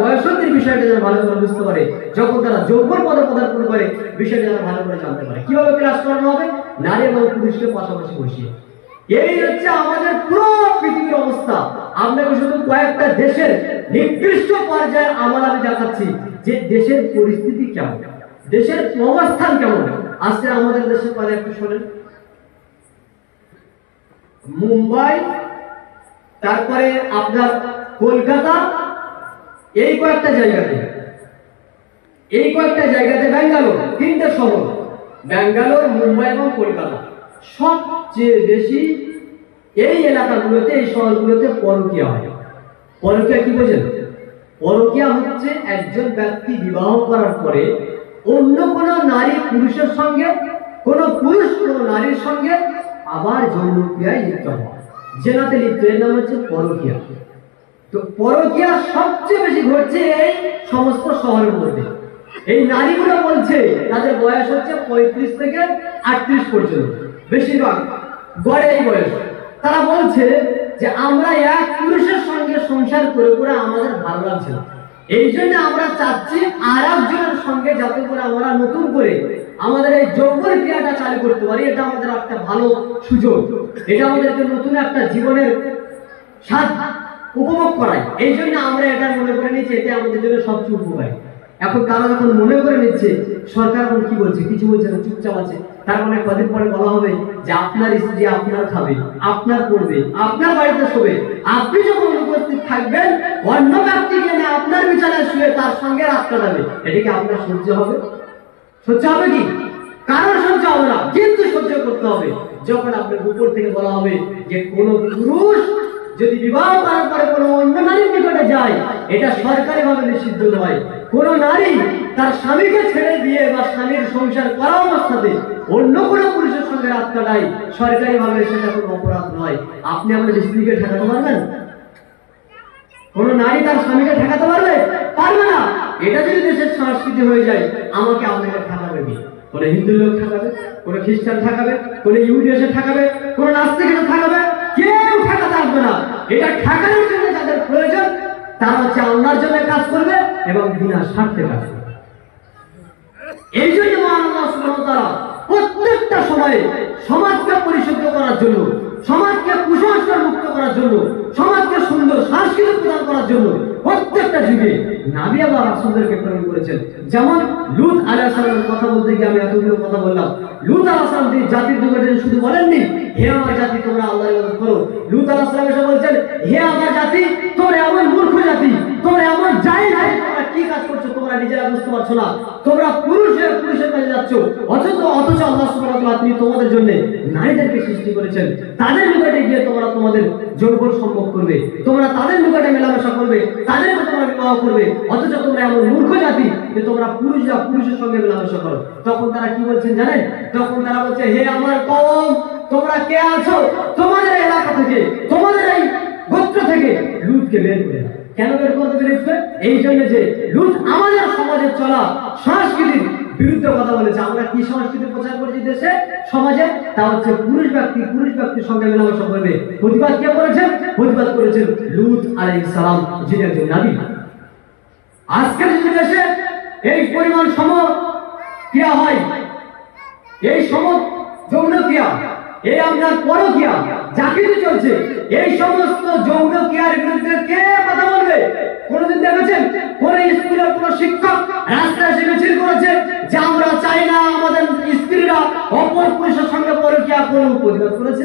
বয়সন্ধির বিষয়টা যেন ভালো করে বুঝতে পারে, যখন তারা যৌবন পদে পদার্পণ করে বিষয়টা যেন ভালো করে জানতে পারে। কিভাবে ক্লাস করানো হবে? নারী এবং পুরুষকে পাশাপাশি বসিয়ে। এই হচ্ছে আমাদের পুরো পৃথিবীর অবস্থা। আপনাকে শুধু কয়েকটা দেশের নির্দিষ্ট পর্যায়ের আমল আমি দেখাচ্ছি যে দেশের পরিস্থিতি কেমন, দেশের অবস্থান কেমন। আজকে আমাদের দেশের পরে একটু শোনেন, মুম্বাই, তারপরে আপনার কলকাতা, এই কয়েকটা জায়গাতে ব্যাঙ্গালোর, 3টে শহর, ব্যাঙ্গালোর, মুম্বাই এবং কলকাতা, সবচেয়ে বেশি এই এলাকাগুলোতে, এই শহরগুলোতে পরকীয়া হয়। পরকীয়া কি বোঝেন? পরকীয়া হচ্ছে একজন ব্যক্তি বিবাহ করার পরে অন্য কোন নারী পুরুষের সঙ্গে, কোন পুরুষ কোন নারীর সঙ্গে আবার যৌন ক্রিয়ায় লিপ্ত হয়, জেনাতে লিপ্ত। এর নাম হচ্ছে পরকীয়া। তো পরকীয়া সবচেয়ে বেশি ঘটছে এই সমস্ত শহরের মধ্যে। এই নারীগুলো বলছে তাদের বয়স হচ্ছে 35 থেকে 38 পর্যন্ত, বেশিরভাগ গড়ে এই বয়স। তারা বলছে যে আমরা এক পুরুষের সঙ্গে সংসার করে করে আমাদের ভালো লাগছে না, এই জন্য আমরা চাচ্ছি আর একজনের সঙ্গে যাতে করে আমরা নতুন করে আমাদের এই যৌবন ক্রিয়াটা চালু করতে পারি। এটা আমাদের একটা ভালো সুযোগ, এটা আমাদেরকে নতুন একটা জীবনের স্বাদ উপভোগ করায়। এই জন্য আমরা এটা মনে করে নিচ্ছি এটা আমাদের জন্য সবচেয়ে উপকারী। এখন তারা যখন মনে করে নিচ্ছে, সরকার এখন কি বলছে? কিছু বলছে না, চুপচাপ আছে। তার মানে কদিন পরে বলা হবে যে আপনার স্ত্রী আপনার খাবে, আপনার পড়বে, আপনার বাড়িতে শোবে, আপনি যখন অনুপস্থিত থাকবেন অন্য ব্যক্তিকে নিয়ে আপনার বিছানায় শুয়ে তার সঙ্গে রাত কাটাবে। এটা কি আপনার সহ্য হবে? সহ্য হবে কি? কারণ সহ্য হবে না, কিন্তু সহ্য করতে হবে যখন আপনার উপর থেকে বলা হবে যে কোন পুরুষ যদি বিবাহ করার পরে কোনো অন্য নারীর নিকটে যায়, এটা সরকারিভাবে নিষিদ্ধ নয়। কোন নারী তার স্বামীকে ছেড়ে দিয়ে বা স্বামীর সংসার করা অবস্থাতে অন্য কোনো পুরুষের সঙ্গে রাত কাটায়, সরকারি ভাবে সেটা কোনো অপরাধ নয়। আপনি আপনার স্ত্রীকে ঠেকাতে পারবেন? কোন নারী তার স্বামীকে ঠেকাতে পারবে? পারবে না। এটা যদি দেশের সংস্কৃতি হয়ে যায়, আমাকে আপনাকে ঠেকাবে কি? কোন হিন্দু লোক ঠেকাবে, কোন খ্রিস্টান ঠেকাবে, কোন ইহুদি এসে ঠেকাবে, কোন নাস্তিক এসে ঠেকাবে? কেউ ঠেকাতে আসবে না। এটা ঠেকানোর জন্য যাদের প্রয়োজন তারা হচ্ছে আল্লাহর জন্য কাজ করবে এবং বিনা স্বার্থে কাজ করবে। এই জন্য আল্লাহ সুবহানাহু ওয়া তাআলা প্রত্যেকটা সময়ে সমাজকে পরিশুদ্ধ করার জন্য, সমাজকে কুসংস্কার মুক্ত করার জন্য, সমাজকে সুন্দর সংস্কৃতি প্রদান করার জন্য প্রত্যেকটা যুগে নবী এবং রাসূলদেরকে প্রেরণ করেছেন। যেমন লূত আলাইহিস সালামের কথা বলতে গিয়ে আমি এতগুলো কথা বললাম। লূত আলাইহিস সালাম তিনি জাতির যুগে শুধু বলেননি হে আমার জাতি তোমরা আল্লাহর ইবাদত করো। লূত আলাইহিস সালাম এসে বলছেন হে আমার জাতি তোমরা এমন মূর্খ জাতি, তোমরা এমন জাহিল জাতি, তোমরা কি কাজ করছো তোমরা নিজেরা বুঝতে পারছো না, তোমরা পুরুষের কাছে যাচ্ছ, অথচ আল্লাহ সুবহানাহু ওয়া তাআলা তিনি তোমাদের জন্য নারীদেরকে সৃষ্টি করেছেন। তাদের নিকটে গিয়ে তোমরা তোমাদের যৌবন সম্ভব করবে, তোমরা তাদের নিকটে মেলামেশা করবে, তাদেরকে তোমরা বিবাহ করবে, অথচ তোমরা এমন মূর্খ জাতি যে তোমরা পুরুষের সঙ্গে মেলামেশা করো। তখন তারা কি বলছেন জানেন? তখন তারা বলছে হে আমার কওম তোমরা কে আছো, তোমাদের এলাকা থেকে, তোমাদের এই গোত্র থেকে লূতকে বের করে দাও। কেন বের করতে পেরেছে? এই জন্য যে লূত আমাদের সমাজে চলা সংস্কৃতির বিরুদ্ধে কথা বলেছে। আমরা কি সংস্কৃতি প্রচার করেছি দেশে সমাজে? তা হচ্ছে পুরুষ ব্যক্তির সঙ্গে মেলামেশা করবে। প্রতিবাদ কে করেছেন? প্রতিবাদ করেছেন লূত আলাইহিস সালাম, যিনি একজন নবী। আজকের দেশে এই পরিমাণ ক্রিয়া হয়, এই যৌন ক্রিয়া, এই আপনার পরক্রিয়া যা কিছু চলছে, এই সমস্ত যৌন ক্রিয়ার বিরুদ্ধে কে কথা বলবে? কোনদিন দেখেছেন কোন স্কুলের কোন শিক্ষক রাস্তায় এসে মিছিল করেছে যে আমরা চাই না আমাদের স্ত্রীরা অপর পুরুষের সঙ্গে পরক্রিয়া করুক? প্রতিবাদ করেছে?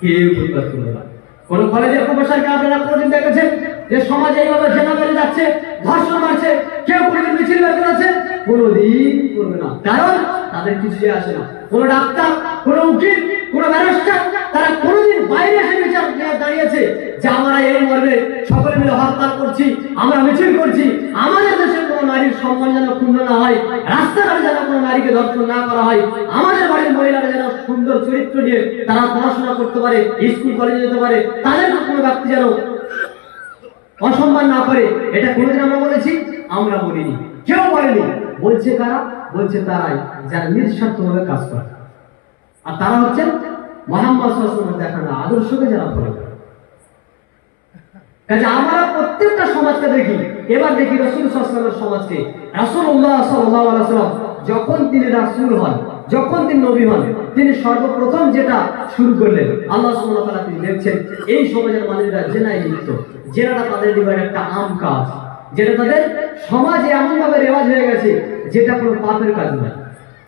কেউ প্রতিবাদ করবে না। কোন কলেজের প্রফেসরকে আপনারা কোনদিন দেখেছেন যে সমাজে এইভাবে জেনা বেড়ে যাচ্ছে, ধর্ষণ বাড়ছে, কেউ কোনদিন মিছিল বের করেছে? কোনদিন করবে না, কারণ তাদের কিছু আসে না। কোন ডাক্তার, কোন উকিল, কোন ব্যারিস্টার তারা কোনদিন বাইরে এসে বিচার দাঁড়িয়েছে যে আমরা এই মর্মে সকলে মিলে হরতাল করছি, আমরা মিছিল করছি, আমাদের দেশের কোন নারীর সম্মান যেন ক্ষুণ্ণ না হয়, রাস্তাঘাটে যেন কোনো নারীকে ধর্ষণ না করা হয়, আমাদের বাড়ির মহিলারা যেন সুন্দর চরিত্র নিয়ে তারা পড়াশোনা করতে পারে, স্কুল কলেজে যেতে পারে, তাদের কোনো ব্যক্তি যেন অসম্মান না করে, এটা কোনদিন আমরা বলেছি? আমরা বলিনি, কেউ বলেনি। বলছে কারা? বলছে তারাই যারা নিঃস্বার্থভাবে কাজ করে। আর তারা হচ্ছেন মুহাম্মদ সাল্লাল্লাহু আলাইহি ওয়াসাল্লামের দেখানো আদর্শকে যারা ফলো করে। কাজে আমরা প্রত্যেকটা সমাজকে দেখি। এবার দেখি রাসূল সাল্লাল্লাহু আলাইহি ওয়াসাল্লামের সমাজকে। রাসূলুল্লাহ সাল্লাল্লাহু আলাইহি ওয়াসাল্লাম যখন তিনি রাসূল হন, যখন তিনি নবী হন, তিনি সর্বপ্রথম যেটা শুরু করলেন, আল্লাহ সুবহানাহু ওয়া তাআলা তিনি দেখছেন এই সমাজের মানুষরা জেনায় লিপ্ত। জেনাটা তাদের জীবনে একটা আম কাজ, যেটা তাদের সমাজে এমন ভাবে রেওয়াজ হয়ে গেছে যেটা কোনো পাপের কাজ নয়।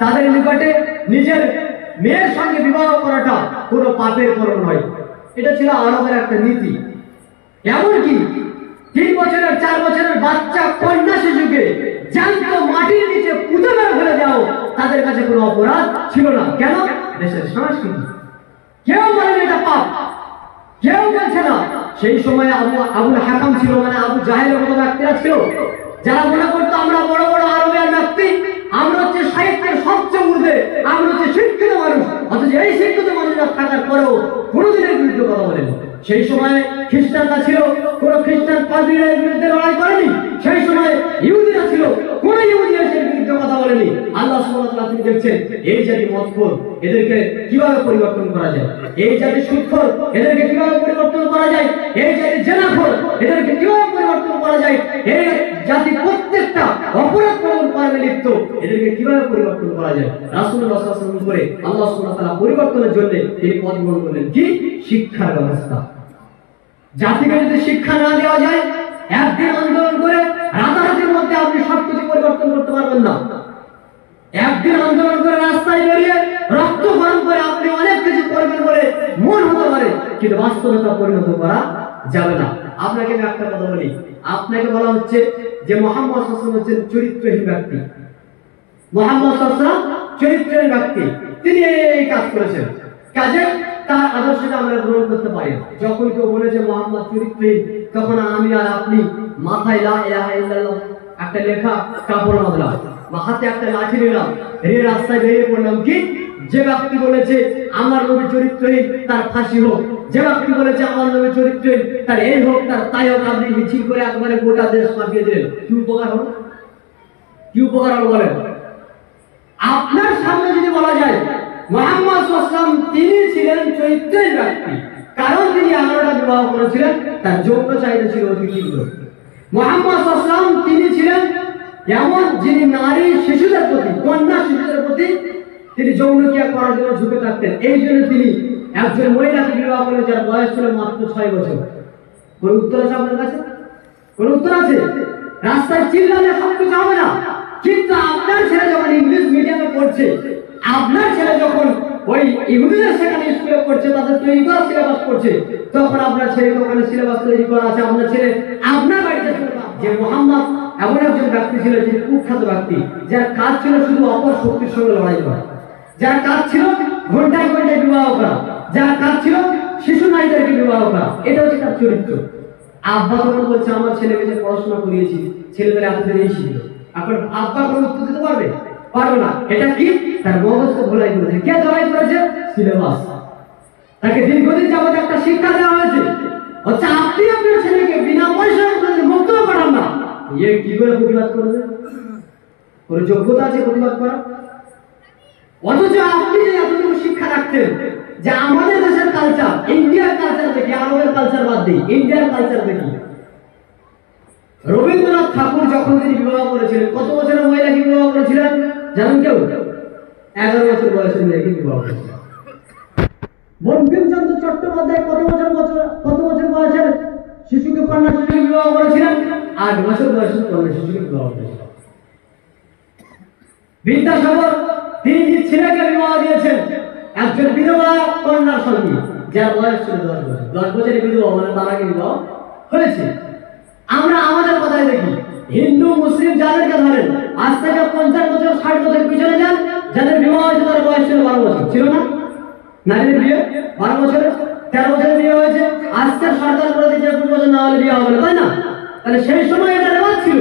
তাদের নিকটে নিজের মেয়ের সঙ্গে বিবাহ করাটা কোনো পাপের কারণ নয়। এটা ছিল আরবের একটা নীতি। এমনকি 3 বছরের 4 বছরের বাচ্চা কন্যা শিশুকে জ্যান্ত মাটির নিচে পুঁতে মেরে ফেলে দাও, তাদের কাছে কোনো অপরাধ ছিল না। কেন? দেশের সংস্কৃতি। কেউ বলেন এটা পাপ, কেউ বলছে না। সেই সময় আবুল হাকাম ছিল, মানে আবু জাহেলের মতো ব্যক্তিরা ছিল যারা মনে করতো আমরা বড় বড় আরবের ব্যক্তি, আমরা হচ্ছে সাহিত্যের সবচেয়ে ঊর্ধ্বে, আমরা হচ্ছে শিক্ষিত মানুষ। অথচ এই শিক্ষিত মানুষরা থাকার পরেও কোনোদিনের বিরুদ্ধে কথা বলেনি। সেই সময় খ্রিস্টানরা ছিল, কোন খ্রিস্টান পাদ্রীরা এর বিরুদ্ধে লড়াই করেনি। সেই সময় ইহুদিরা ছিল, কোন ইহুদি এর বিরুদ্ধে কথা বলেনি। আল্লাহ সুবহানাহু ওয়া তাআলা তিনি দেখছেন এই জাতি মদখোর, এদেরকে কিভাবে পরিবর্তন করা যায়, এই জাতি সুদখোর, এদেরকে কিভাবে পরিবর্তন করা যায়, এই জাতি জেনাখোর, এদেরকে কিভাবে পরিবর্তন করা যায়, এই জাতি প্রত্যেকটা অপরাধ কর্মে লিপ্ত, এদেরকে কিভাবে পরিবর্তন করা যায়। রাসূলুল্লাহ সাল্লাল্লাহু আলাইহি ওয়াসাল্লাম করে আল্লাহ সুবহানাহু ওয়া তাআলা পরিবর্তনের জন্য তিনি পথ গ্রহণ করলেন। কি? শিক্ষার ব্যবস্থা। জাতিকে যদি শিক্ষা না দেওয়া যায়, একদিন আন্দোলন করে রাতারাতির মধ্যে আপনি সবকিছু পরিবর্তন করতে পারবেন না। একদিন আন্দোলন করে রাস্তায় বেরিয়ে রক্ত গরম করে আপনি অনেক কিছু করবেন বলে মন হতে পারে, কিন্তু বাস্তবতা পরিণত করা যাবে না। আপনাকে আমি একটা কথা বলি, আপনাকে বলা হচ্ছে যে মুহাম্মদ সাল্লাল্লাহু আলাইহি ওয়াসাল্লাম হচ্ছেন চরিত্রহীন ব্যক্তি। মুহাম্মদ সাল্লাল্লাহু আলাইহি ওয়াসাল্লাম চরিত্রহীন ব্যক্তি, তিনি এই কাজ করেছেন, কাজে তার আদর্শটা আমরা গ্রহণ করতে পারি না। যখন কেউ বলে যে মুহাম্মদ চরিত্রহীন, তখন আমি আর আপনি মাথায় লা ইলাহা ইল্লাল্লাহ একটা লেখা কাপড় বাঁধলাম বা হাতে একটা লাঠি নিলাম, রাস্তায় বেরিয়ে পড়লাম। কি? যে ব্যক্তি বলেছে আমার নবী চরিত্রহীন তার ফাঁসি হোক, যে ব্যক্তি বলেছে আমার নবী চরিত্রহীন তার এই হোক তার তাই হোক, আপনি মিছিল করে একবারে গোটা দেশ মাপিয়ে দিলেন। কি উপকার হলো? কি উপকার হলো বলেন? আপনার সামনে যদি বলা যায় মুহাম্মদ সাল্লাল্লাহু আলাইহি ওয়াসাল্লাম তিনি ছিলেন চরিত্রহীন ব্যক্তি, কারণ তিনি 11টা বিবাহ করেছিলেন, তার যৌন চাহিদা ছিল অতি তীব্র। মুহাম্মদ সাল্লাল্লাহু আলাইহি ওয়াসাল্লাম তিনি ছিলেন এমন যিনি নারী শিশুদের প্রতি, কন্যা শিশুদের প্রতি তিনি যৌনক্রিয়া করার জন্য ঝুঁকে থাকতেন। এই জন্য তিনি একজন মহিলাকে বিবাহ করেন যার বয়স ছিল মাত্র 6 বছর। কোন উত্তর আছে আপনার কাছে? কোন উত্তর আছে? রাস্তায় চিল্লালে সবকিছু হবে না, কিন্তু আপনার ছেলে যখন ইংলিশ মিডিয়ামে পড়ছে, আপনার ছেলে যখন ওই ইহুদিদের সেখানে স্কুলে পড়ছে, তাদের তৈরি করা সিলেবাস পড়ছে, তখন আপনার ছেলেকে ওখানে সিলেবাস তৈরি করা আছে। আপনার ছেলে আপনার বাড়িতে যে মুহাম্মদ এমন একজন ব্যক্তি ছিল, যে কুখ্যাত ব্যক্তি, যার কাজ ছিল শুধু অপর শক্তির সঙ্গে লড়াই করা, যার কাজ ছিল ঘন্টায় ঘন্টায় বিবাহ করা, যার কাজ ছিল শিশু নারীদেরকে বিবাহ করা। এটা হচ্ছে তার চরিত্র। আব্বা তখন বলছে আমার ছেলেকে যে পড়াশোনা করিয়েছি, ছেলেদের এতদিন এই শিখলো। এখন আব্বা কোনো উত্তর দিতে পারবে? পারবে না। এটা কি? তার মগজকে ধোলাই করেছে। কে ধোলাই করেছে? সিলেবাস। তাকে দীর্ঘদিন যাবত একটা শিক্ষা দেওয়া হয়েছে, হচ্ছে আপনি আপনার ছেলেকে বিনা পয়সায় মুক্ত পাঠান না, এ কি করে প্রতিবাদ করবে? কোন যোগ্যতা আছে প্রতিবাদ করা? অথচ আপনি যে এতটুকু শিক্ষা রাখতেন যে আমাদের দেশের কালচার, ইন্ডিয়ার কালচার দেখি, আরবের কালচার বাদ দিই, ইন্ডিয়ার কালচার দেখি। রবীন্দ্রনাথ ঠাকুর যখন তিনি বিবাহ করেছিলেন, কত বছরের মহিলাকে বিবাহ করেছিলেন জানেন কেউ? 11 বছর বয়সের মেয়েকে বিবাহ করেছিলেন। বঙ্কিমচন্দ্র চট্টোপাধ্যায় কত বছর বয়সের শিশুকে, কন্যা শিশুকে বিবাহ করেছিলেন? 8 বছর বয়সের কন্যা শিশুকে বিবাহ করেছিলেন। বিদ্যাসাগর তিনি নিজ ছেলেকে বিবাহ দিয়েছেন একজন বিধবা কন্যার সঙ্গে, যার বয়স ছিল 10 বছর। 10 বছরের বিধবা মানে তার আগে বিবাহ হয়েছে। আমরা আমাদের কথাই দেখি, হিন্দু মুসলিম যাদেরকে ধরেন, আজ থেকে 50 বছর 60 বছর পিছনে যান, যাদের বিবাহ হয়েছে তার বয়স ছিল 12 বছর। ছিল না? নারীদের বিয়ে 12 বছরে, 13 বছরে বিয়ে হয়েছে। আজকের সরকার বলে দিচ্ছে 20 বছর না হলে বিয়ে হবে না, তাই না? তাহলে সেই সময় এটা রেওয়াজ ছিল,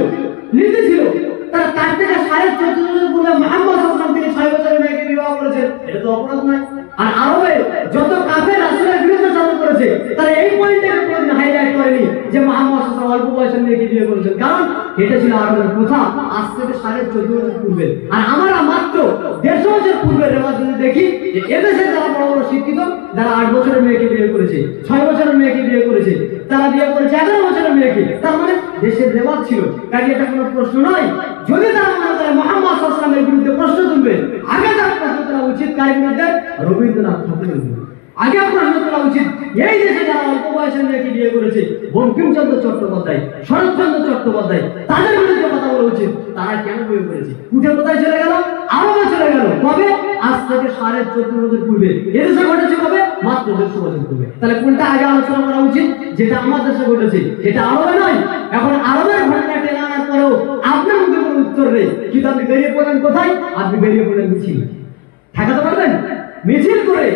নীতি ছিল। তার তার থেকে 14.5 বছর পূর্বে মুহাম্মদ সাল্লাল্লাহু আলাইহি ওয়াসাল্লাম তিনি 6 বছরের মেয়েকে বিবাহ করেছেন, এটা তো অপরাধ নয়। আর আরবে যত কাফের রাসূলের বিরুদ্ধে চালু করেছে, তারা এই পয়েন্টে কোনদিন হাইলাইট করেনি যে মুহাম্মদ সাল্লাল্লাহু আলাইহি ওয়াসাল্লাম অল্প বয়সের মেয়েকে বিয়ে করেছেন, কারণ এটা ছিল আরবের প্রথা আজ থেকে 14.5 বছর পূর্বে। আর আমরা মাত্র 150 বছর পূর্বের রেওয়াজ যদি দেখি, যে এদেশে যারা বড় বড় শিক্ষিত, যারা 8 বছরের মেয়েকে বিয়ে করেছে, 6 বছরের মেয়েকে বিয়ে করেছে, তারা বিয়ে করেছে 11 বছরের মেয়েকে, তার মানে দেশের রেওয়াজ ছিল। কাজে এটা কোনো প্রশ্ন নয়। যদি তারা মনে করে মুহাম্মদ সাল্লাল্লাহু আলাইহি ওয়াসাল্লামের বিরুদ্ধে প্রশ্ন তুলবে, আগে তার প্রশ্ন তোলা উচিত কার বিরুদ্ধে? রবীন্দ্রনাথ ঠাকুরের বিরুদ্ধে। আগে প্রশ্ন তোলা উচিত এই দেশে যারা অল্প বয়সের মেয়েকে বিয়ে করেছে, বঙ্কিমচন্দ্র চট্টোপাধ্যায়, শরৎচন্দ্র চট্টোপাধ্যায়, তাদের বিরুদ্ধে কথা বলা উচিত। তারা কেন বিয়ে করেছে? উঠে কোথায় চলে গেল? আরবে চলে গেল। কবে? আজ থেকে 14.5 বছর পূর্বে। এদেশে ঘটেছে কবে? মাত্র 150 বছর পূর্বে। তাহলে কোনটা আগে আলোচনা করা উচিত? যেটা আমার দেশে ঘটেছে, যেটা আরবে নয়। এখন আরবের ঘটনা টেনে আনার পরেও আপনার মুখে কোনো উত্তর নেই, কিন্তু আপনি বেরিয়ে পড়লেন কোথায়? আপনি বেরিয়ে পড়লেন মিছিল। ঠেকাতে পারবেন? মিছিল করে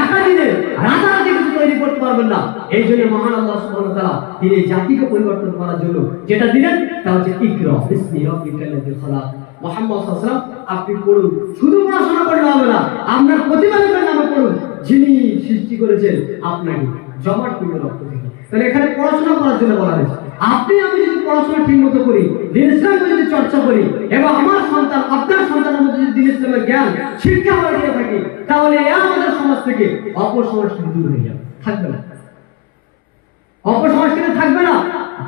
একা দিনে রাতারাতি কিছু তৈরি করতে পারবেন না। এই জন্য মহান আল্লাহ সুবহানাহু ওয়া তাআলা তিনি জাতিকে পরিবর্তন করার জন্য যেটা দিলেন তা হচ্ছে ইকরা বিসমি রাব্বিকাল্লাযী খালাক। মুহাম্মদ সাল্লাল্লাহু আলাইহি ওয়াসাল্লাম আপনি পড়ুন, শুধু পড়াশোনা করলে হবে না, আপনার প্রতিপালকের নামে পড়ুন, যিনি সৃষ্টি করেছেন আপনাকে জমাট করে রক্ত থেকে। তাহলে এখানে পড়াশোনা করার জন্য বলা হয়েছে। আপনি আমি যদি পড়াশোনা ঠিক মতো করি, দ্বীন ইসলামকে যদি চর্চা করি, এবং আমার সন্তান আপনার সন্তানের মধ্যে যদি দ্বীন ইসলামের জ্ঞান শিক্ষা আমরা দিয়ে থাকি, তাহলে আমাদের সমাজ থেকে অপসংস্কৃতি দূর হয়ে যাবে, থাকবে না। অপসংস্কৃতি থাকবে না,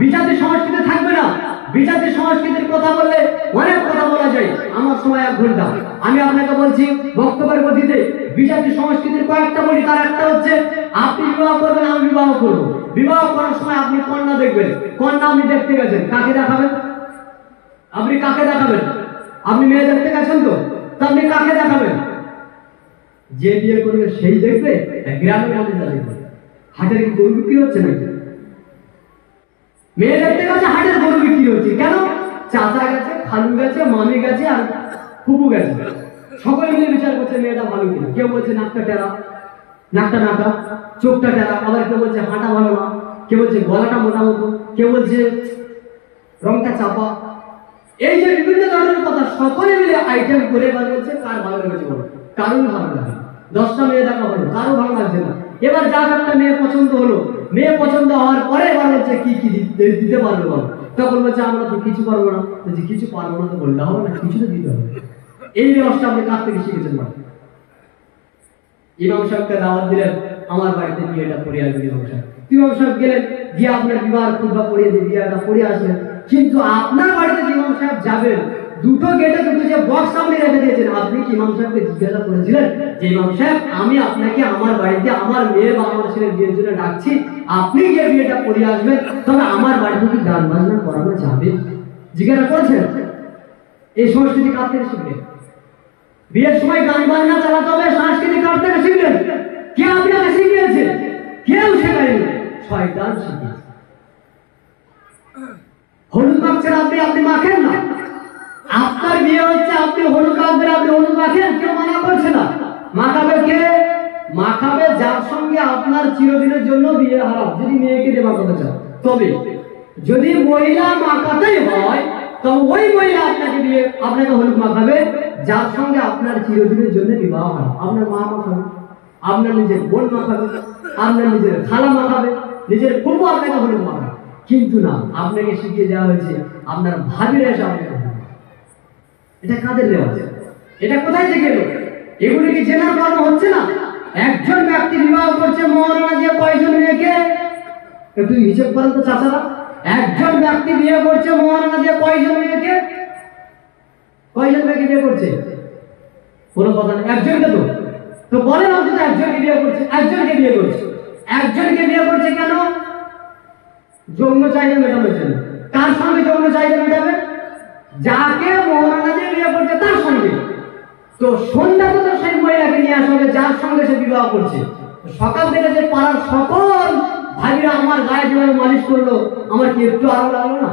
বিজাতি সংস্কৃতি থাকবে না। বিজাতি সংস্কৃতির কথা বললে অনেক কথা বলা যায়, আমার সময় 1 ঘন্টা। আমি আপনাকে বলছি বক্তব্যের গতিতে বিজাতি সংস্কৃতির কয়েকটা বলি। তার একটা হচ্ছে আপনি বিবাহ করবেন, আমি বিবাহ করব। বিবাহ করার সময় আপনি কন্যা দেখবেন। কন্যা আপনি দেখতে গেছেন, কাকে দেখাবেন? আপনি কাকে দেখাবেন? আপনি মেয়ে দেখতে গেছেন তো আপনি কাকে দেখাবেন? যে বিয়ে করবে সেই দেখবে, গ্রামের মধ্যে দেখবে। হাটের কি গরু বিক্রি হচ্ছে নাকি? মেয়ে দেখতে গেছে, হাটের গরু বিক্রি হচ্ছে কেন? চাচা গেছে, খালু গেছে, মামি গেছে, আর ফুপু গেছে, সকলে মিলে বিচার করছে মেয়েটা ভালো কিনা। কেউ বলছে নাকটা টেরা, নাকটা নাকা, চোখটা টেরা, আবার কেউ বলছে হাঁটা ভালো না, কেউ বলছে গলাটা মোটা মতো, কেউ বলছে রংটা চাপা, এই যে বিভিন্ন ধরনের কথা সকলে মিলে আইটেম করে এবার বলছে কার ভালো লেগেছে বলো, কারোর ভালো লাগে 10টা মেয়ে দেখা হলো, কারো ভালো লাগছে না। এবার যার একটা মেয়ে পছন্দ হলো, মেয়ে পছন্দ হওয়ার পরে এবার বলছে কি কি দিতে পারবে বলো, তখন বলছে আমরা তো কিছু পারবো না। বলছি কিছু পারবো না তো বললে হবে না, কিছু তো দিতে হবে। এই রেওয়াজটা আপনি কার থেকে শিখেছেন বলেন? ইমাম সাহেবকে দাওয়াত দিলেন, আমার বাড়িতে বিয়েটা পড়ে আসবে। ইমাম সাহেব গেলেন, গিয়ে আপনার বিবাহ খুতবা পড়িয়ে দিয়ে বিয়েটা পড়ে আসলেন। কিন্তু আপনার বাড়িতে ইমাম সাহেব যাবেন, দুটো গেটে দুটো যে বক্স সামনে রেখে দিয়েছেন, আপনি কি ইমাম সাহেবকে জিজ্ঞাসা করেছিলেন যে ইমাম সাহেব আমি আপনাকে আমার বাড়িতে আমার মেয়ে বা আমার ছেলের বিয়ের জন্য ডাকছি, আপনি গিয়ে বিয়েটা পড়িয়ে আসবেন, তবে আমার বাড়িতে কি গান বাজনা করানো যাবে? জিজ্ঞাসা করেছেন? এই সংস্কৃতি কার থেকে শিখলেন? বিয়ের সময় গান বাজনা চালাতে হবে, সংস্কৃতি কার থেকে শিখলেন? কে আপনাকে শিখিয়েছে? কেউ শেখায়নি, শয়তান শিখিয়েছে। হলুদ মাখছেন আপনি মাখেন না। আপনার বিয়ে হচ্ছে, আপনি হলুদ মাখবেন, আপনি হলুদ মাখেন, কেউ মানা করছে না। মাখাবে কে? মাখাবে যার সঙ্গে আপনার চিরদিনের জন্য বিয়ে হারাম, যদি মেয়েকে দেওয়া করতে চান। তবে যদি মহিলা মাখাতেই হয়, তো ওই মহিলা আপনাকে হলুদ মাখাবে যার সঙ্গে আপনার চিরদিনের জন্য বিবাহ হারাম। আপনার মা মাখাবে, আপনার নিজের বোন মাখাবে, আপনার নিজের খালা মাখাবে, নিজের ফুফু আপনাকে হলুদ মাখাবে। কিন্তু না, আপনাকে শিখিয়ে দেওয়া হয়েছে আপনার ভাবিরা এসে আপনাকে। এটা কাদের রেওয়াজ? এটা কোথায় থেকে এলো? এগুলি কি জেনার কারণ হচ্ছে না? একজন ব্যক্তি বিবাহ করছে মহারণা দিয়ে কয়জন মেয়েকে? একটু হিসেব করেন তো চাচারা। একজন ব্যক্তি বিয়ে করছে মহারণা দিয়ে কয়জন মেয়েকে? কয়জন মেয়েকে বিয়ে করছে? কোনো কথা নেই, একজনকে তো বলেন অন্তত একজনকে বিয়ে করছে। একজনকে বিয়ে করছে, একজনকে বিয়ে করছে কেন? যৌন চাহিদা মেটানোর জন্য। কার সঙ্গে যৌন চাহিদা মেটাবে? যাকে মহারণা দিয়ে বিয়ে করছে তার সঙ্গে। তো সন্ধ্যা তো সেই মহিলাকে নিয়ে আসবে যার সঙ্গে সে বিবাহ করছে। সকাল থেকে যে পাড়ার সকল ভাইরা আমার গায়ে যেভাবে মালিশ করলো, আমার কি একটু আরাম লাগলো না?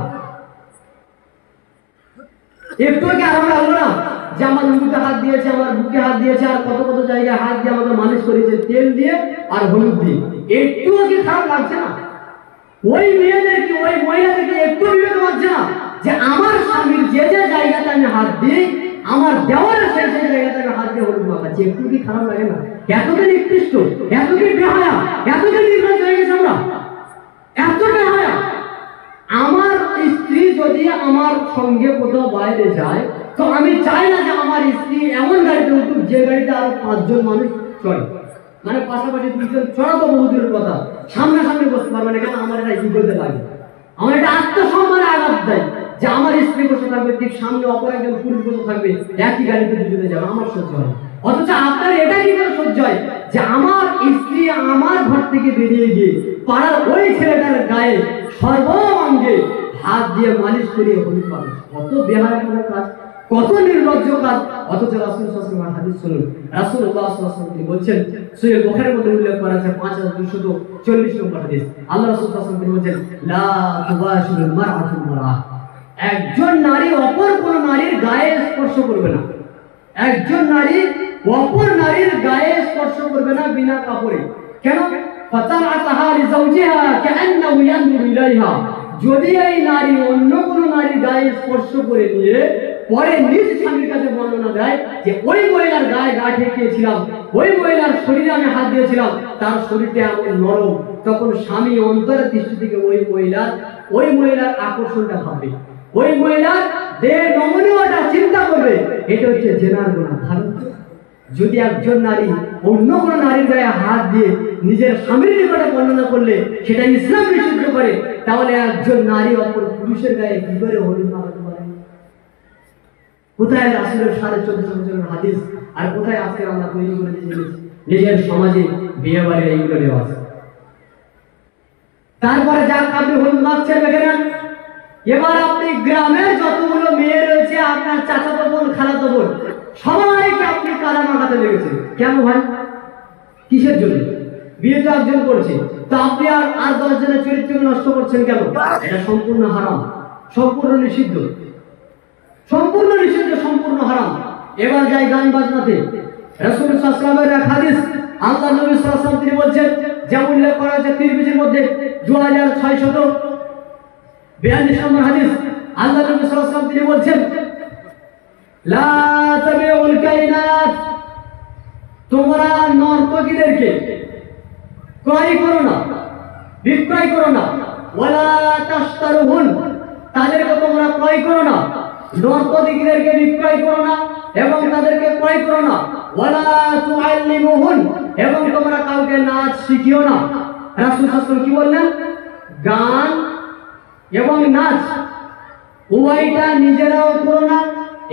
একটু কি আরাম লাগলো না? যে আমার মুখে হাত দিয়েছে, আমার বুকে হাত দিয়েছে, আর কত কত জায়গায় হাত দিয়ে আমাকে মালিশ করেছে তেল দিয়ে আর হলুদ দিয়ে, একটুও কি খারাপ লাগছে না? ওই মেয়েদেরকে, ওই মহিলাদেরকে একটু বিবেক হচ্ছে না যে আমার স্বামীর যে যে জায়গাতে আমি হাত দিই, আমার দেওয়ারের সেই সেই জায়গাতে আমি হাত দিয়ে হলুদ মাখাচ্ছি, একটু কি খারাপ লাগে না? এতদিন নিকৃষ্ট, এতদিন বেহায়া, এতদিন নির্লজ্জ হয়ে গেছে আমরা, এত বেহায়া। আমার স্ত্রী যদি আমার সঙ্গে কোথাও বাইরে যায়, তো আমি চাই না যে আমার স্ত্রী এমন গাড়িতে উঠুক যে গাড়িতে আরো 5 জন মানুষ চলে। মানে পাশাপাশি 2 জন চড়া তো বহুদূরের কথা, সামনাসামনি বসতে পারবে না। কেন? আমার এটা ইগোতে লাগে, আমার এটা আত্মসম্মানে আঘাত দেয় যে আমার স্ত্রী বসে থাকবে ঠিক সামনে, অপর একজন পুরুষ বসে থাকবে, একই গাড়িতে দুজনে যাবে, আমার সহ্য হয়। অথচ আপনার এটা কি করে সহ্য হয় যে আমার স্ত্রী আমার ঘর থেকে বেরিয়ে গিয়ে পাড়ার ওই ছেলেটার গায়ে সর্বাঙ্গে হাত দিয়ে মালিশ করিয়ে হলুদ পাবে? কত বেহায়া কাজ, কত নির্লজ্জ কাজ। অথচ রাসূল সাল্লাল্লাহু আলাইহি ওয়াসাল্লামের হাদিস শুনুন, রাসূলুল্লাহ সাল্লাল্লাহু আলাইহি ওয়াসাল্লাম তিনি বলছেন, সহিহ বুখারীর মধ্যে উল্লেখ করা আছে 5240 নম্বর হাদিস, আল্লাহ রাসূল সাল্লাল্লাহু আলাইহি ওয়াসাল্লাম তিনি বলছেন, লা তুবাশিরুল মারআতুল মারআহ, একজন নারী অপর কোন নারীর গায়ে স্পর্শ করবে না। একজন নারী অপর নারীর গায়ে স্পর্শ করবে না বিনা কাপড়ে। কেন? ফাতাআতাহা লিজাওজিহা কাআন্নাহু ইয়ানজুরু ইলাইহা, যদি এই নারী অন্য কোন নারীর গায়ে স্পর্শ করে নিয়ে পরে নিজ স্বামীর কাছে বর্ণনা দেয় যে ওই মহিলার গায়ে গা ঠেকিয়েছিলাম, ওই মহিলার শরীরে আমি হাত দিয়েছিলাম, তার শরীরটা এমন নরম, তখন স্বামী অন্তরের দৃষ্টি থেকে ওই মহিলার আকর্ষণটা ভাববে, ওই মহিলার দেহের নমনীয়তা চিন্তা করবে। এটা হচ্ছে জেনার গুনাহ। যদি একজন নারী অন্য কোন নারীর গায়ে হাত দিয়ে নিজের স্বামীর নিকটে বর্ণনা করলে সেটা ইসলাম নিষিদ্ধ করে, তাহলে একজন নারী অপর পুরুষের গায়ে কি করে হলুদ মাখাতে পারে? কোথায় রাসূলের 1450 বছরের হাদিস, আর কোথায় আজকে আমরা তৈরি করে দিয়েছি নিজের সমাজে বিয়ে বাড়ির এইগুলো রেওয়াজ। তারপরে যার আপনি হলুদ মাখছেন দেখেন, এবার আপনি গ্রামের যতগুলো মেয়ে রয়েছে, আপনার চাচাতো বোন, খালাতো বোন, সবাইকে আপনি কাদা মাখাতে লেগেছেন। কেন ভাই? কিসের জন্য? বিয়ে তো একজন করছে, তো আপনি আর 10 জনের চরিত্র নষ্ট করছেন কেন? এটা সম্পূর্ণ হারাম, সম্পূর্ণ নিষিদ্ধ, সম্পূর্ণ নিষিদ্ধ, সম্পূর্ণ হারাম। এবার যাই গান বাজনাতে। রাসূল সাল্লাল্লাহু আলাইহি ওয়াসাল্লামের এক হাদিস, আল্লাহ নবী সাল্লাল্লাহু আলাইহি ওয়াসাল্লাম তিনি বলছেন, যেমন উল্লেখ করা হয়েছে তিরমিজির মধ্যে 2642 নম্বর হাদিস, আল্লাহ নবী সাল্লাল্লাহু আলাইহি ওয়াসাল্লাম তিনি বলছেন লা তাবিউল কাইনাত, তোমরা নর্তকীদেরকে ক্রয় করো না, বিক্রয় করো না। ওয়ালা তাশতারুহুন, তাদেরকে তোমরা ক্রয় করো না, নর্তকীদেরকে বিক্রয় করো না এবং তাদেরকে ক্রয় করো না। ওয়ালা তুআল্লিমুহুন, এবং তোমরা কাউকে নাচ শিখিও না। রাসূল সাল্লাল্লাহু আলাইহি ওয়াসাল্লাম কি বললেন? গান এবং নাচ উভয়টা নিজেরাও করো না,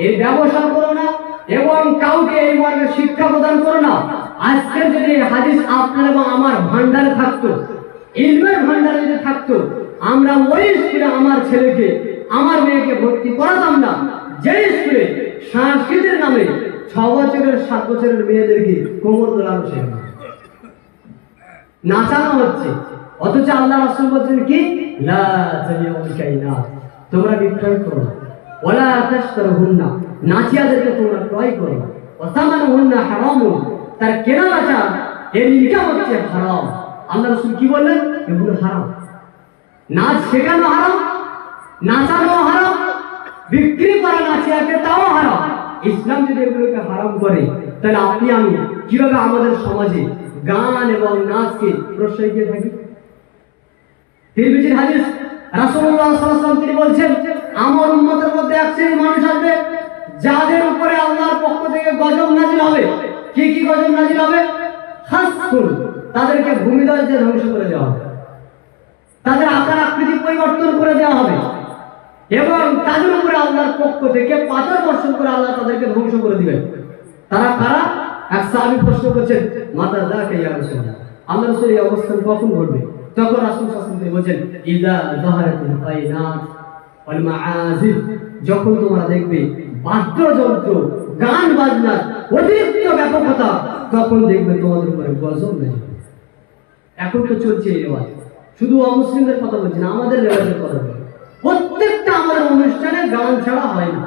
এর ব্যবসা করো না এবং কাউকে এই মর্মে শিক্ষা প্রদান করো না। আজকে যদি হাদিস আপনার এবং আমার ভান্ডারে থাকতো, ইলমের ভান্ডারে যদি থাকতো, আমরা ওই স্কুলে আমার ছেলেকে আমার মেয়েকে ভর্তি করাতাম না যে স্কুলে সংস্কৃতির নামে 6 বছরের 7 বছরের মেয়েদেরকে কোমর দোলানো শেখানো, নাচানো হচ্ছে। অথচ আল্লাহ রাসূল বলছেন কি লা তাবিউল কাইনাত, তোমরা বিক্রয় করো না। ওয়ালা তাশতারুহুন্না, নাচিয়াদেরকে তোমরা ক্রয় করো না। ওয়াসামানুহুন্না হারামুন, তার কেনা বেচা এর ইনকাম হচ্ছে হারাম। আল্লাহ রাসূল কি বললেন? এগুলো হারাম। নাচ শেখানো হারাম, নাচানো হারাম, বিক্রি করা নাচিয়াকে তাও হারাম। ইসলাম যদি এগুলোকে হারাম করে, তাহলে আপনি আমি কিভাবে আমাদের সমাজে গান এবং নাচকে প্রশ্রয় দিয়ে থাকি? তিরমিজির হাদিস, রাসূলুল্লাহ সাল্লাল্লাহু আলাইহি ওয়াসাল্লাম তিনি বলছেন আমার উম্মতের মধ্যে এক শ্রেণীর মানুষ আসবে যাদের উপরে আল্লাহর পক্ষ থেকে গজব নাযিল হবে। কি কি গজব নাযিল হবে? খাসফুন, তাদেরকে ভূমিধস দিয়ে ধ্বংস করে দেওয়া হবে, তাদের আকার আকৃতি পরিবর্তন করে দেওয়া হবে এবং তাদের উপরে আল্লাহর পক্ষ থেকে পাথর বর্ষণ করে আল্লাহ তাদেরকে ধ্বংস করে দিবেন। তারা কারা? এক সাহাবী প্রশ্ন করছেন মাতা যাকে ইয়া রাসূলুল্লাহ, আল্লাহ রাসূল এই অবস্থান কখন ঘটবে? তখন রাসূল সাল্লাল্লাহু আলাইহি ওয়াসাল্লাম বলেন ইযা যাহারাতুল কায়নাত ওয়াল মাআজিব, যখন তোমরা দেখবে বাদ্যযন্ত্র গান বাজনার অতিরিক্ত ব্যাপকতা, তখন দেখবে তোমাদের উপরে গজব নেই। এখন তো চলছে এই রেওয়াজ, শুধু অমুসলিমদের কথা বলছি না, আমাদের রেওয়াজের কথা বলছি। প্রত্যেকটা আমাদের অনুষ্ঠানে গান ছাড়া হয় না।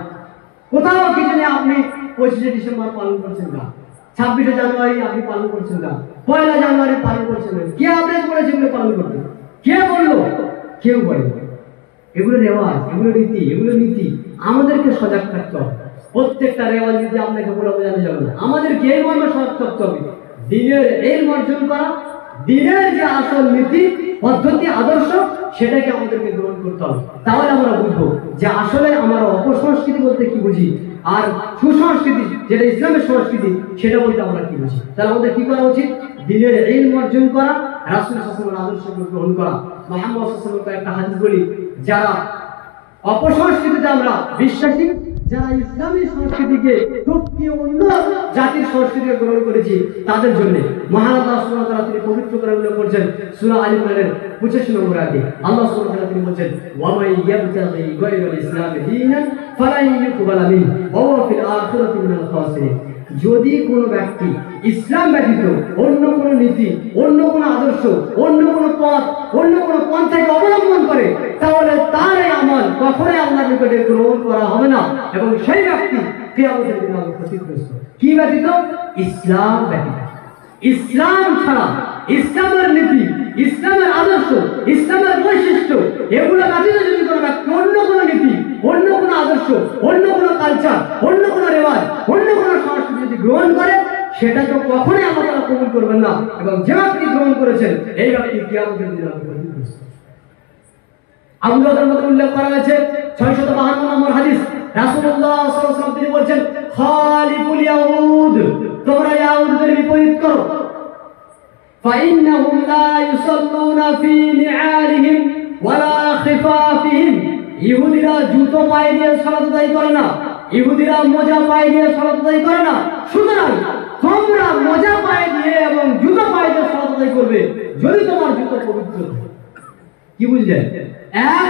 কোথাও কিছু নেই, আপনি 25শে ডিসেম্বর পালন করছেন গান, 26শে জানুয়ারি আপনি পালন করছেন গান, 1লা জানুয়ারি পালন করছেন। কে আদেশ করেছে এগুলো পালন করতে? কে বললো? কেউ বলে। এগুলো রেওয়াজ, এগুলো রীতি, এগুলো নীতি। আমাদেরকে সজাগ থাকতে হবে। প্রত্যেকটা রেওয়াজ নীতি আপনাকে বলে বোঝানো যাবে না, আমাদেরকে এই মর্মে সজাগ থাকতে হবে। দিনের এলম অর্জন করা, দিনের যে আসল নীতি পদ্ধতি আদর্শ, সেটাকে আমাদেরকে গ্রহণ করতে হবে। তাহলে আমরা বুঝবো যে আসলে আমরা অপসংস্কৃতি বলতে কি বুঝি আর সুসংস্কৃতি যেটা ইসলামের সংস্কৃতি সেটা বলতে আমরা কি বুঝি। তাহলে আমাদের কি করা উচিত? দিনের ইলম অর্জন করা, রাসূল সাল্লাল্লাহু আলাইহি ওয়াসাল্লামের আদর্শকে গ্রহণ করা। মুহাম্মদ সাল্লাল্লাহু আলাইহি ওয়াসাল্লামের একটা হাদিস বলি, যারা অপসংস্কৃতিতে আমরা বিশ্বাসী, যারা ইসলামী সংস্কৃতিকে টপকিয়ে অন্য জাতির সংস্কৃতিকে গ্রহণ করেছি, তাদের জন্য মহান আল্লাহ সুবহানাহু ওয়া তাআলা তিনি পবিত্র কোরআনে উল্লেখ করেছেন সূরা আল ইমরানের 25 নম্বর আয়াতে। আল্লাহ সুবহানাহু ওয়া তাআলা তিনি বলেন ওয়া মান ইয়াবতাগি গায়রাল ইসলামি দীনান ফালান ইউকবালা মিনহু ওয়া হুয়া ফিল আখিরাতি মিনাল খাসিরিন। যদি কোনো ব্যক্তি ইসলাম ব্যতীত অন্য কোনো নীতি, অন্য কোনো আদর্শ, অন্য কোনো পথ, অন্য কোনো পন্থাকে অবলম্বন করে, তাহলে তার এই আমল কখনোই আল্লাহর নিকটে গ্রহণ করা হবে না এবং সেই ব্যক্তি কিয়ামতের দিনে ক্ষতিগ্রস্ত। কি ব্যতীত? ইসলাম ব্যতীত। ইসলাম ছাড়া, ইসলামের নীতি, ইসলামের আদর্শ, ইসলামের বৈশিষ্ট্য, এগুলো ব্যতীত যদি কোনো ব্যক্তি অন্য কোনো নীতি, অন্য কোনো আদর্শ, অন্য কোনো কালচার, অন্য কোনো রেওয়াজ, অন্য কোনো সংস্কৃতি যদি গ্রহণ করে, সেটা তো কখনোই আল্লাহ তাআলা কবুল করবেন না এবং যে ব্যক্তি গ্রহণ করেছেন এই ব্যক্তি কিয়ামতের দিনে ক্ষতিগ্রস্ত। আবু দাউদের মধ্যে উল্লেখ করা হয়েছে 652 নম্বর হাদিস, রাসূলুল্লাহ সাল্লাল্লাহু আলাইহি ওয়াসাল্লাম তিনি বলেছেন খালিফুল ইয়াহুদ, তোমরা ইয়াহুদদের বিপরীত করো। ফাইন্নাহুম লা ইউসাল্লুনা ফি নিআলিহিম ওয়ালা খিফাফিহিম, ইহুদিরা জুতো পায়ে দিয়ে সালাত আদায় করে না, ইহুদিরা মোজা পায়ে দিয়ে সালাত আদায় করে না। সুতরাং তোমরা মোজা পায়ে দিয়ে এবং জুতো পায়ে দিয়ে সালাত আদায় করবে যদি তোমার জুতো পবিত্র হয়। কি বুঝলেন? এক,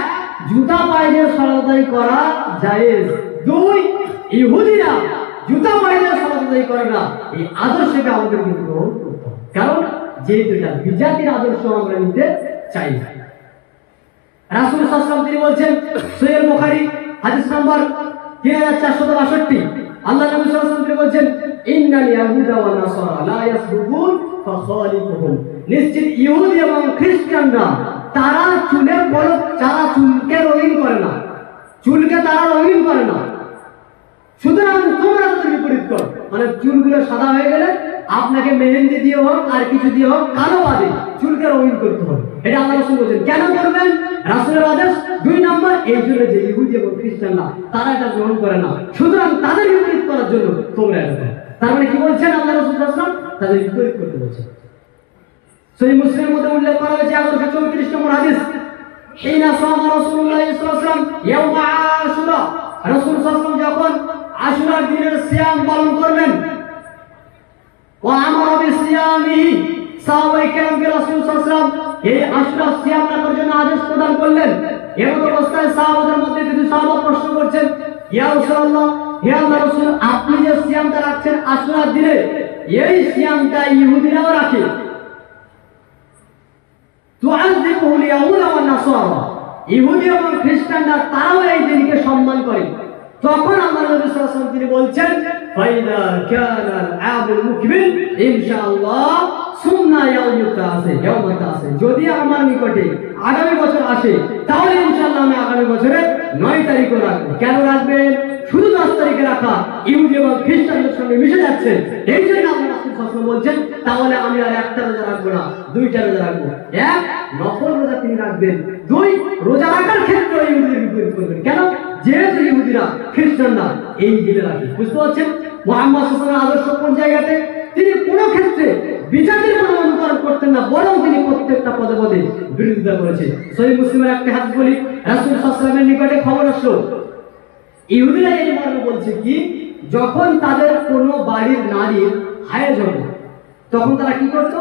জুতা পায়ে দিয়ে সালাত আদায় করা জায়েজ। দুই, ইহুদিরা জুতা পায়ে দিয়ে সালাত আদায় করে না, এই আদর্শকে আমাদেরকে গ্রহণ করতে হবে, কারণ যেহেতু এটা বিজাতির আদর্শ আমরা নিতে চাই না। রাসূল সাল্লাল্লাহু আলাইহি ওয়াসাল্লাম তিনি বলছেন সহিহ বুখারী হাদিস নাম্বার 3462, আল্লাহ নবী সাল্লাল্লাহু আলাইহি ওয়াসাল্লাম তিনি বলছেন ইন্নাল ইয়াহুদা ওয়ান নাসারা লা ইয়াসবুকুন ফাখালিফুহুম, নিশ্চিত ইহুদি এবং খ্রিস্টানরা তারা চুলের বলক, যারা চুলকে রঙিন করে না, চুলকে তারা রঙিন করে না, সুতরাং তোমরা তাদের বিপরীত করো। মানে চুলগুলো সাদা হয়ে গেলে আপনাকে মেহেন্দি দিয়ে হোক আর কিছু দিয়ে হোক কালো বাদে চুলকে রঙিন করতে হবে। এটা আল্লাহ রাসূল বলেছেন। কেন করবেন? রাসূলের আদেশ। 2 নম্বর, এই জন্য যে ইহুদি এবং খ্রিস্টানরা তারা এটা গ্রহণ করে না, সুতরাং তাদের বিপরীত করার জন্য তোমরা এটা করো। তার মানে কি বলছেন আল্লাহ রাসূল সাল্লাল্লাহু আলাইহি ওয়াসাল্লাম? তাদের বিপরীত করতে বলছেন। সহিহ মুসলিমের মধ্যে উল্লেখ করা হয়েছে 1134 নম্বর হাদিস, হিনা সামা রাসূলুল্লাহ সাল্লাল্লাহু আলাইহি ওয়াসাল্লাম ইয়াউমা আশুরা, রাসূল সাল্লাল্লাহু আলাইহি ওয়াসাল্লাম যখন আশুরার দিনের সিয়াম পালন করবেন, ওয়া আমারা বিসিয়ামিহি, সাহাবায়ে কেরামকে রাসূল সাল্লাল্লাহু আলাইহি ওয়াসাল্লাম এই আশুরা সিয়াম রাখার জন্য আদেশ প্রদান করলেন। এমন অবস্থায় সাহাবাদের মধ্যে কিছু সাহাবা প্রশ্ন করছেন, ইয়া রাসূলুল্লাহ, হে আল্লাহর রাসূল, আপনি যে সিয়ামটা রাখছেন আশুরার দিনে, এই সিয়ামটা ইহুদিরাও রাখে, তুআযিবুল ইয়াহুদা ওয়ান নাসারা, ইহুদি এবং খ্রিস্টানরা তারাও এই দিনকে সম্মান করে। তখন আল্লাহ নবী সাল্লাল্লাহু আলাইহি ওয়াসাল্লাম তিনি বলছেন, ফাইদা কানাল আবুল মুকবিল ইনশাআল্লাহ সুন্না ইয়াউমুতা আছে, ইয়াউমুতা আছে, যদি আমার নিকটে আগামী বছর আসে তাহলে ইনশাআল্লাহ আমি আগামী বছরে 9 তারিখে রাখবো। কেন রাখবেন? শুধু 10 তারিখে রাখা ইহুদি এবং খ্রিস্টানদের সঙ্গে মিশে যাচ্ছে, এই জন্য আল্লাহ রাসূল সাল্লাল্লাহু আলাইহি ওয়াসাল্লাম বলছেন তাহলে আমি আর একটা রোজা রাখবো না, 2টা রোজা রাখবো। এক, নফল রোজা তিনি রাখবেন। 2, রোজা রাখার ক্ষেত্রে ইহুদিদের বিপরীত করবেন। কেন? যেহেতু ইহুদিরা খ্রিস্টানরা এই দিনে রাখে। বুঝতে পারছেন মুহাম্মদ সাল্লাল্লাহু আলাইহি ওয়াসাল্লাম আদর্শ কোন জায়গাতে? তিনি কোনো ক্ষেত্রে বিজাতির কোনো অনুকরণ করতেন না, বরং তিনি প্রত্যেকটা পদে পদে বিরোধিতা করেছেন। সহিহ মুসলিমের একটা হাদিস বলি, রাসূল সাল্লাল্লাহু আলাইহি ওয়াসাল্লামের নিকটে খবর আসলো, ইহুদিরা এই মর্মে বলছে কি, যখন তাদের কোনো বাড়ির নারীর হায়েজ হবে তখন তারা কি করত?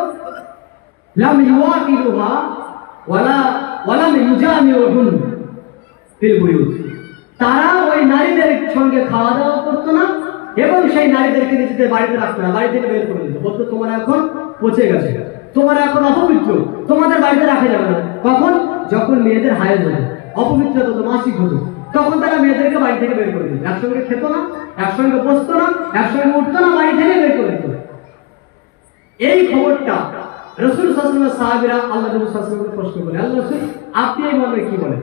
লাম ইউআকিলুহা ওয়ালা ইউজামিউহুন ফিল বুয়ুত, তারা ওই নারীদের সঙ্গে খাওয়া দাওয়া করতো না এবং সেই নারীদেরকে নিজেদের বাড়িতে রাখতো না, বাড়ি থেকে বের করে দিত, বলতো তোমরা এখন পচে গেছে, তোমরা এখন অপবিত্র, তোমাদের বাড়িতে রাখা যাবে না। কখন? যখন মেয়েদের হায়েজ হতো, অপবিত্রতা হতো, মাসিক হতো, তখন তারা মেয়েদেরকে বাড়ি থেকে বের করে দিত। একসঙ্গে খেতো না, একসঙ্গে বসতো না, একসঙ্গে উঠতো না, বাড়ি থেকে বের করে দিত। এই খবরটা রাসূল সাল্লাল্লাহু আলাইহি ওয়াসাল্লাম সাহাবীরা আল্লাহ রাসূল সাল্লাল্লাহু আলাইহি ওয়াসাল্লামকে প্রশ্ন করে, আল্লাহ রাসূল আপনি এই মর্মে কি বলেন?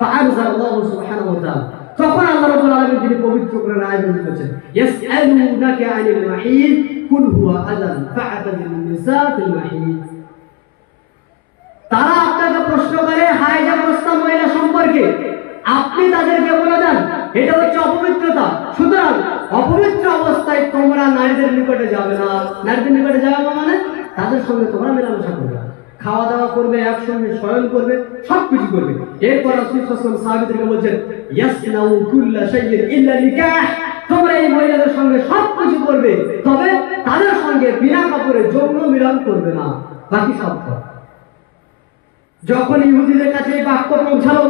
ফাআনজালাল্লাহু সুবহানাহু ওয়া তাআলা, তখন আল্লাহ রাব্বুল আলামিন তিনি পবিত্র করে আয়াত বলেছেন, ইয়াসআলুনাকা আনিল মাহিদ কুল হুয়া আযান ফাআতাজিলুন নিসা ফিল মাহিদ, তারা আপনাকে প্রশ্ন করে হায়েজ অবস্থা মহিলা সম্পর্কে, আপনি তাদেরকে বলে দেন এটা হচ্ছে অপবিত্রতা, সুতরাং অপবিত্র অবস্থায় তোমরা নারীদের নিকটে যাবে না। নারীদের নিকটে যাবে মানে তাদের সঙ্গে তোমরা মেলামেশা করবে, খাওয়া দাওয়া করবে, একসঙ্গে শয়ন করবে, সবকিছু করবে। এরপর রাসূল সাল্লাল্লাহু আলাইহি ওয়াসাল্লাম সাহাবীদেরকে বলছেন, ইয়াসনাউ কুল্লা শাইইন ইল্লা নিকাহ, তোমরা এই মহিলাদের সঙ্গে সবকিছু করবে, তবে তাদের সঙ্গে বিনা কাপড়ে যৌন মিলন করবে না, বাকি সব করবে। যখন ইহুদিদের কাছে এই বাক্য পৌঁছালো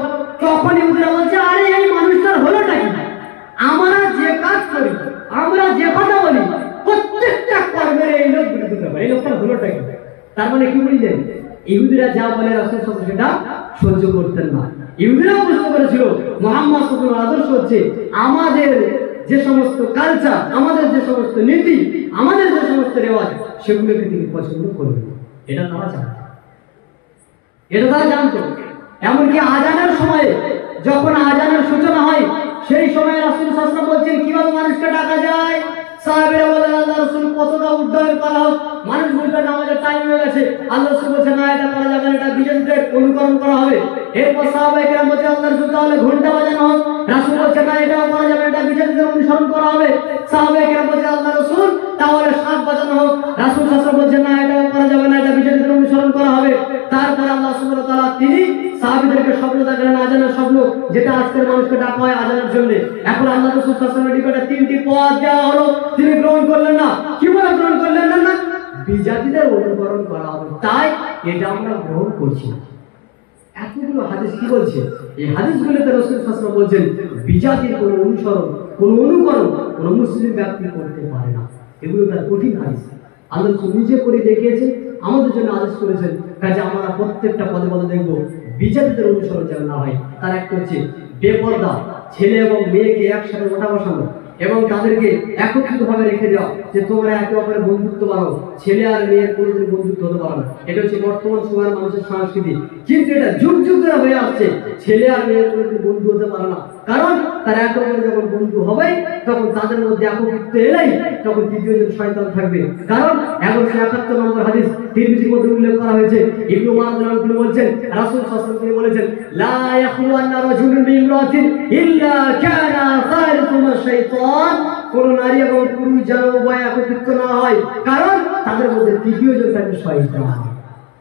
তখন ইহুদিরা বলছে, আরে এই মানুষটার হলোটা কি? আমরা যে কাজ করি, আমরা যে কথা বলি, প্রত্যেকটা কর্মের এই লোক বিরোধিতা করে, এই লোকটার হলোটা কি? তার মানে কি বুঝলেন? ইহুদিরা যা বলে রাসূল সাল্লাল্লাহু আলাইহি ওয়াসাল্লাম সেটা সহ্য করতেন না। ইহুদিরাও বুঝতে পেরেছিল মুহাম্মদ সাল্লাল্লাহু আলাইহি ওয়াসাল্লামের আদর্শ হচ্ছে আমাদের যে সমস্ত কালচার, আমাদের যে সমস্ত নীতি, আমাদের যে সমস্ত রেওয়াজ, সেগুলোকে তিনি পছন্দ করবেন। এটা তারা জানতো, এটা তারা জানতো। এমনকি আজানের সময়ে, যখন আজানের সূচনা হয়, সেই সময় রাসূল সাল্লাল্লাহু আলাইহি ওয়াসাল্লাম বলছেন কিভাবে মানুষকে ডাকা যায়। সাহাবীরা বলেন, আল্লাহ রাসূল পতাকা উড্ডয়ন করা হোক, মানুষ বুঝবে নামাজের টাইম হয়ে গেছে। আল্লাহ রাসূল বলছেন না, এটা করা যাবে না, এটা বিজেপিদের অনুকরণ করা হবে। এরপর সাহাবায়ে কেরাম বলছেন, আল্লাহ রাসূল তাহলে ঘন্টা বাজানো হোক। রাসূল বলছেন না, এটাও করা যাবে না, এটা বিজেপিদের অনুসরণ করা হবে। সাহাবায়ে কেরাম বলছেন, আল্লাহ রাসূল তাহলে শাঁখ বাজানো হোক। রাসূল সাল্লাল্লাহু আলাইহি ওয়াসাল্লাম বলছেন না, এটাও করা যাবে না, এটা বিজেপিদের অনুসরণ করা হবে। তারপর আল্লাহ সুবহানাহু ওয়া তাআলা তিনি সাহাবীদেরকে স্বপ্ন দেখালেন, আজানের স্বপ্ন, যেটা আজকের মানুষকে ডাকা হয় আজানের জন্য। এখন আল্লাহ রাসূল সাল্লাল্লাহু আলাইহি ওয়াসাল্লামের নিকটে 3টি পথ দেওয়া হলো, তিনি গ্রহণ করলেন না। কি বলে গ্রহণ করলেন না? বিজাতিদের অনুকরণ করা হবে, তাই এটা আমরা গ্রহণ করছি। এতগুলো হাদিস কি বলছে? এই হাদিসগুলোতে রাসূল সাল্লাল্লাহু আলাইহি ওয়াসাল্লাম বলছেন বিজাতির কোনো অনুসরণ, কোনো অনুকরণ কোনো মুসলিম ব্যক্তি করতে পারে না। এগুলো তার কঠিন হাদিস। আল্লাহ রাসূল নিজে করে দেখিয়েছেন, আমাদের জন্য আদেশ করেছেন, কাজে আমরা প্রত্যেকটা পদে পদে দেখবো বিজাতিদের অনুসরণ যেন না হয়। তার একটা হচ্ছে বেপরদা, ছেলে এবং মেয়েকে একসাথে ওঠা বসানো এবং তাদেরকে একত্রিতভাবে রেখে দেওয়া, যে তোমরা একে অপরের বন্ধুত্ব বানাও, ছেলে আর মেয়ের কোনোদিন বন্ধুত্ব হতে পারে না। এটা হচ্ছে বর্তমান সময়ের মানুষের সংস্কৃতি, কিন্তু এটা যুগ যুগ ধরে হয়ে আসছে। ছেলে আর মেয়ের কোনোদিন বন্ধু হতে পারে না, কারণ তারা একে অপরের যখন বন্ধু হবে তখন তাদের মধ্যে একত্রিত এলেই তখন তৃতীয় জন শয়তান থাকবে। কারণ 1171 নম্বর হাদিস তিরমিজির মধ্যে উল্লেখ করা হয়েছে, ইবনে মাজাহ তিনি বলেছেন, রাসূল সাল্লাল্লাহু আলাইহি ওয়াসাল্লাম তিনি বলেছেন, লা ইয়াখলুয়ান্না রাজুলুন বিইমরাতিন ইল্লা কানা সালিসুহুমা শাইতান। কোন নারী এবং পুরুষ যেন উভয় একত্রিত না হয়, কারণ তাদের মধ্যে তৃতীয় জন থাকে শয়তান।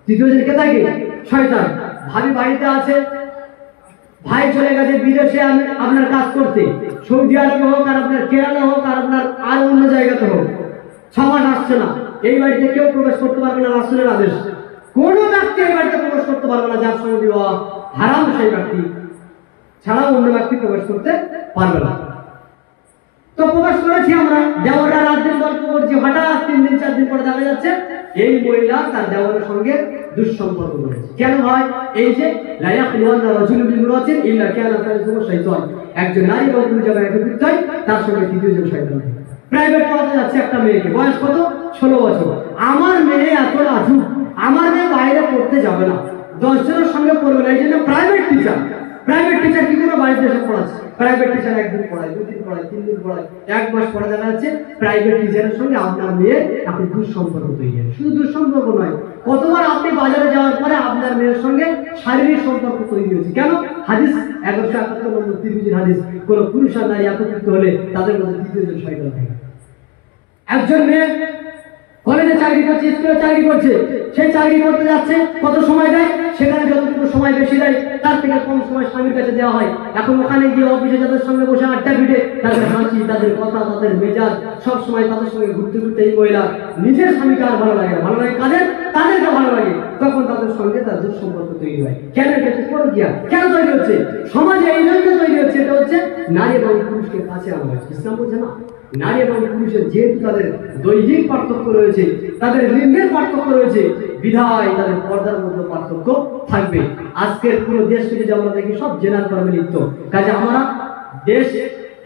তৃতীয় জন কে থাকে? শয়তান। ভাবি বাড়িতে আছে, ভাই চলে গেছে বিদেশে আপনার কাজ করতে, সৌদি আরবে হোক আর আপনার কেরালা হোক আর আপনার আর অন্য জায়গাতে হোক, 6 মাস আসছে না, এই বাড়িতে কেউ প্রবেশ করতে পারবে না, রাসূলের আদেশ। কোন ব্যক্তি এই বাড়িতে প্রবেশ করতে পারবে না যার সঙ্গে বিবাহ হারাম, সেই ব্যক্তি ছাড়া অন্য ব্যক্তি প্রবেশ করতে পারবে না। তো প্রবেশ করেছি আমরা, দেওয়ারা রাত দিন গল্প করছি, হঠাৎ 3 দিন 4 দিন পরে দেখা যাচ্ছে এই মহিলা তার দেওয়ারের সঙ্গে দুঃসম্পর্ক করেছে। কেন হয়? এই যে লা ইয়াখলুয়ান্না রাজুলুন বিইমরাতিন ইল্লা কানা সালিসুহুমা শাইতান, একজন নারী এবং পুরুষ যারা একত্রিত হয় তার সঙ্গে তৃতীয় জন শয়তান। প্রাইভেট পড়াতে যাচ্ছে একটা মেয়েকে, বয়স কত? 16 বছর। আমার মেয়ে এত লাজুক, আমার মেয়ে বাইরে পড়তে যাবে না, 10 জনের সঙ্গে পড়বে না, এই জন্য প্রাইভেট টিচার কি করে বাড়িতে এসে পড়াচ্ছে? প্রাইভেট টিচার 1 দিন পড়ায়, 2 দিন পড়ায়, 3 দিন পড়ায়, 1 মাস পরে দেখা যাচ্ছে প্রাইভেট টিচারের সঙ্গে আপনার মেয়ের আপনি দুঃসম্পর্ক তৈরি হয়। শুধু দুঃসম্পর্ক নয়, কতবার আপনি বাজারে যাওয়ার পরে আপনার মেয়ের সঙ্গে শারীরিক সম্পর্ক তৈরি হয়েছে। কেন? হাদিস 1171 নম্বর তিরমিজির হাদিস, কোন পুরুষ আর নারী একত্রিত হলে তাদের মধ্যে তৃতীয় জন শয়তান থাকে। একজন মেয়ে কলেজে চাকরি করছে, স্কুলে চাকরি করছে, সেই চাকরি করতে যাচ্ছে, কত সময় দেয়? সেখানে যতটুকু সময় বেশি দেয় তার থেকে কম সময় স্বামীর কাছে দেওয়া হয়। এখন ওখানে গিয়ে অফিসে যাদের সঙ্গে বসে আড্ডা পিটে, তাদের হাসি, তাদের কথা, তাদের মেজাজ, সব সময় তাদের সঙ্গে ঘুরতে ঘুরতে এই মহিলা নিজের স্বামীকে আর ভালো লাগে না, ভালো লাগে তাদেরকে ভালো লাগে, তখন তাদের সঙ্গে তার দুঃসম্পর্ক তৈরি হয়। কেন? এটা পরকীয়া। কেন তৈরি হচ্ছে? সমাজে এই জন্য তৈরি হচ্ছে, এটা হচ্ছে নারী এবং পুরুষকে কাছে আনা হয়। ইসলাম বলছে না, নারী এবং পুরুষের যেহেতু তাদের দৈহিক পার্থক্য রয়েছে, তাদের লিঙ্গের পার্থক্য রয়েছে, বিধায় তাদের পর্দার মধ্যে পার্থক্য থাকবে। আজকের পুরো দেশকে যদি আমরা দেখি সব জেনার কর্মে লিপ্ত, কাজে আমরা দেশ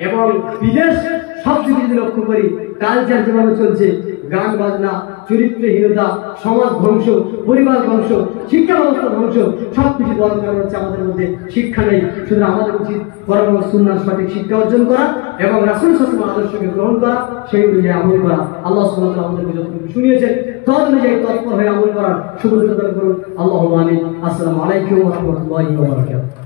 এবং বিদেশ সব দিকে যদি লক্ষ্য করি, কালচার যেভাবে চলছে, গান বাজনা, চরিত্রহীনতা, সমাজ ধ্বংস, পরিবার ধ্বংস, শিক্ষা ব্যবস্থা ধ্বংস, সবকিছু বড় কারণ হচ্ছে আমাদের মধ্যে শিক্ষা নেই। সুতরাং আমাদের উচিত কোরআন ও সুন্নাহর সঠিক শিক্ষা অর্জন করা এবং রাসূল সাল্লাল্লাহু আলাইহি ওয়াসাল্লামের আদর্শকে গ্রহণ করা, সেই অনুযায়ী আমল করা। আল্লাহ সুবহানাহু ওয়া তাআলা আমাদেরকে যতটুকু শুনিয়েছেন তদ অনুযায়ী তৎপর হয়ে আমল করার সুযোগ দান করুন। আল্লাহুম্মা আমিন। আসসালামু আলাইকুম ওয়া রাহমাতুল্লাহি ওয়া বারাকাতুহু।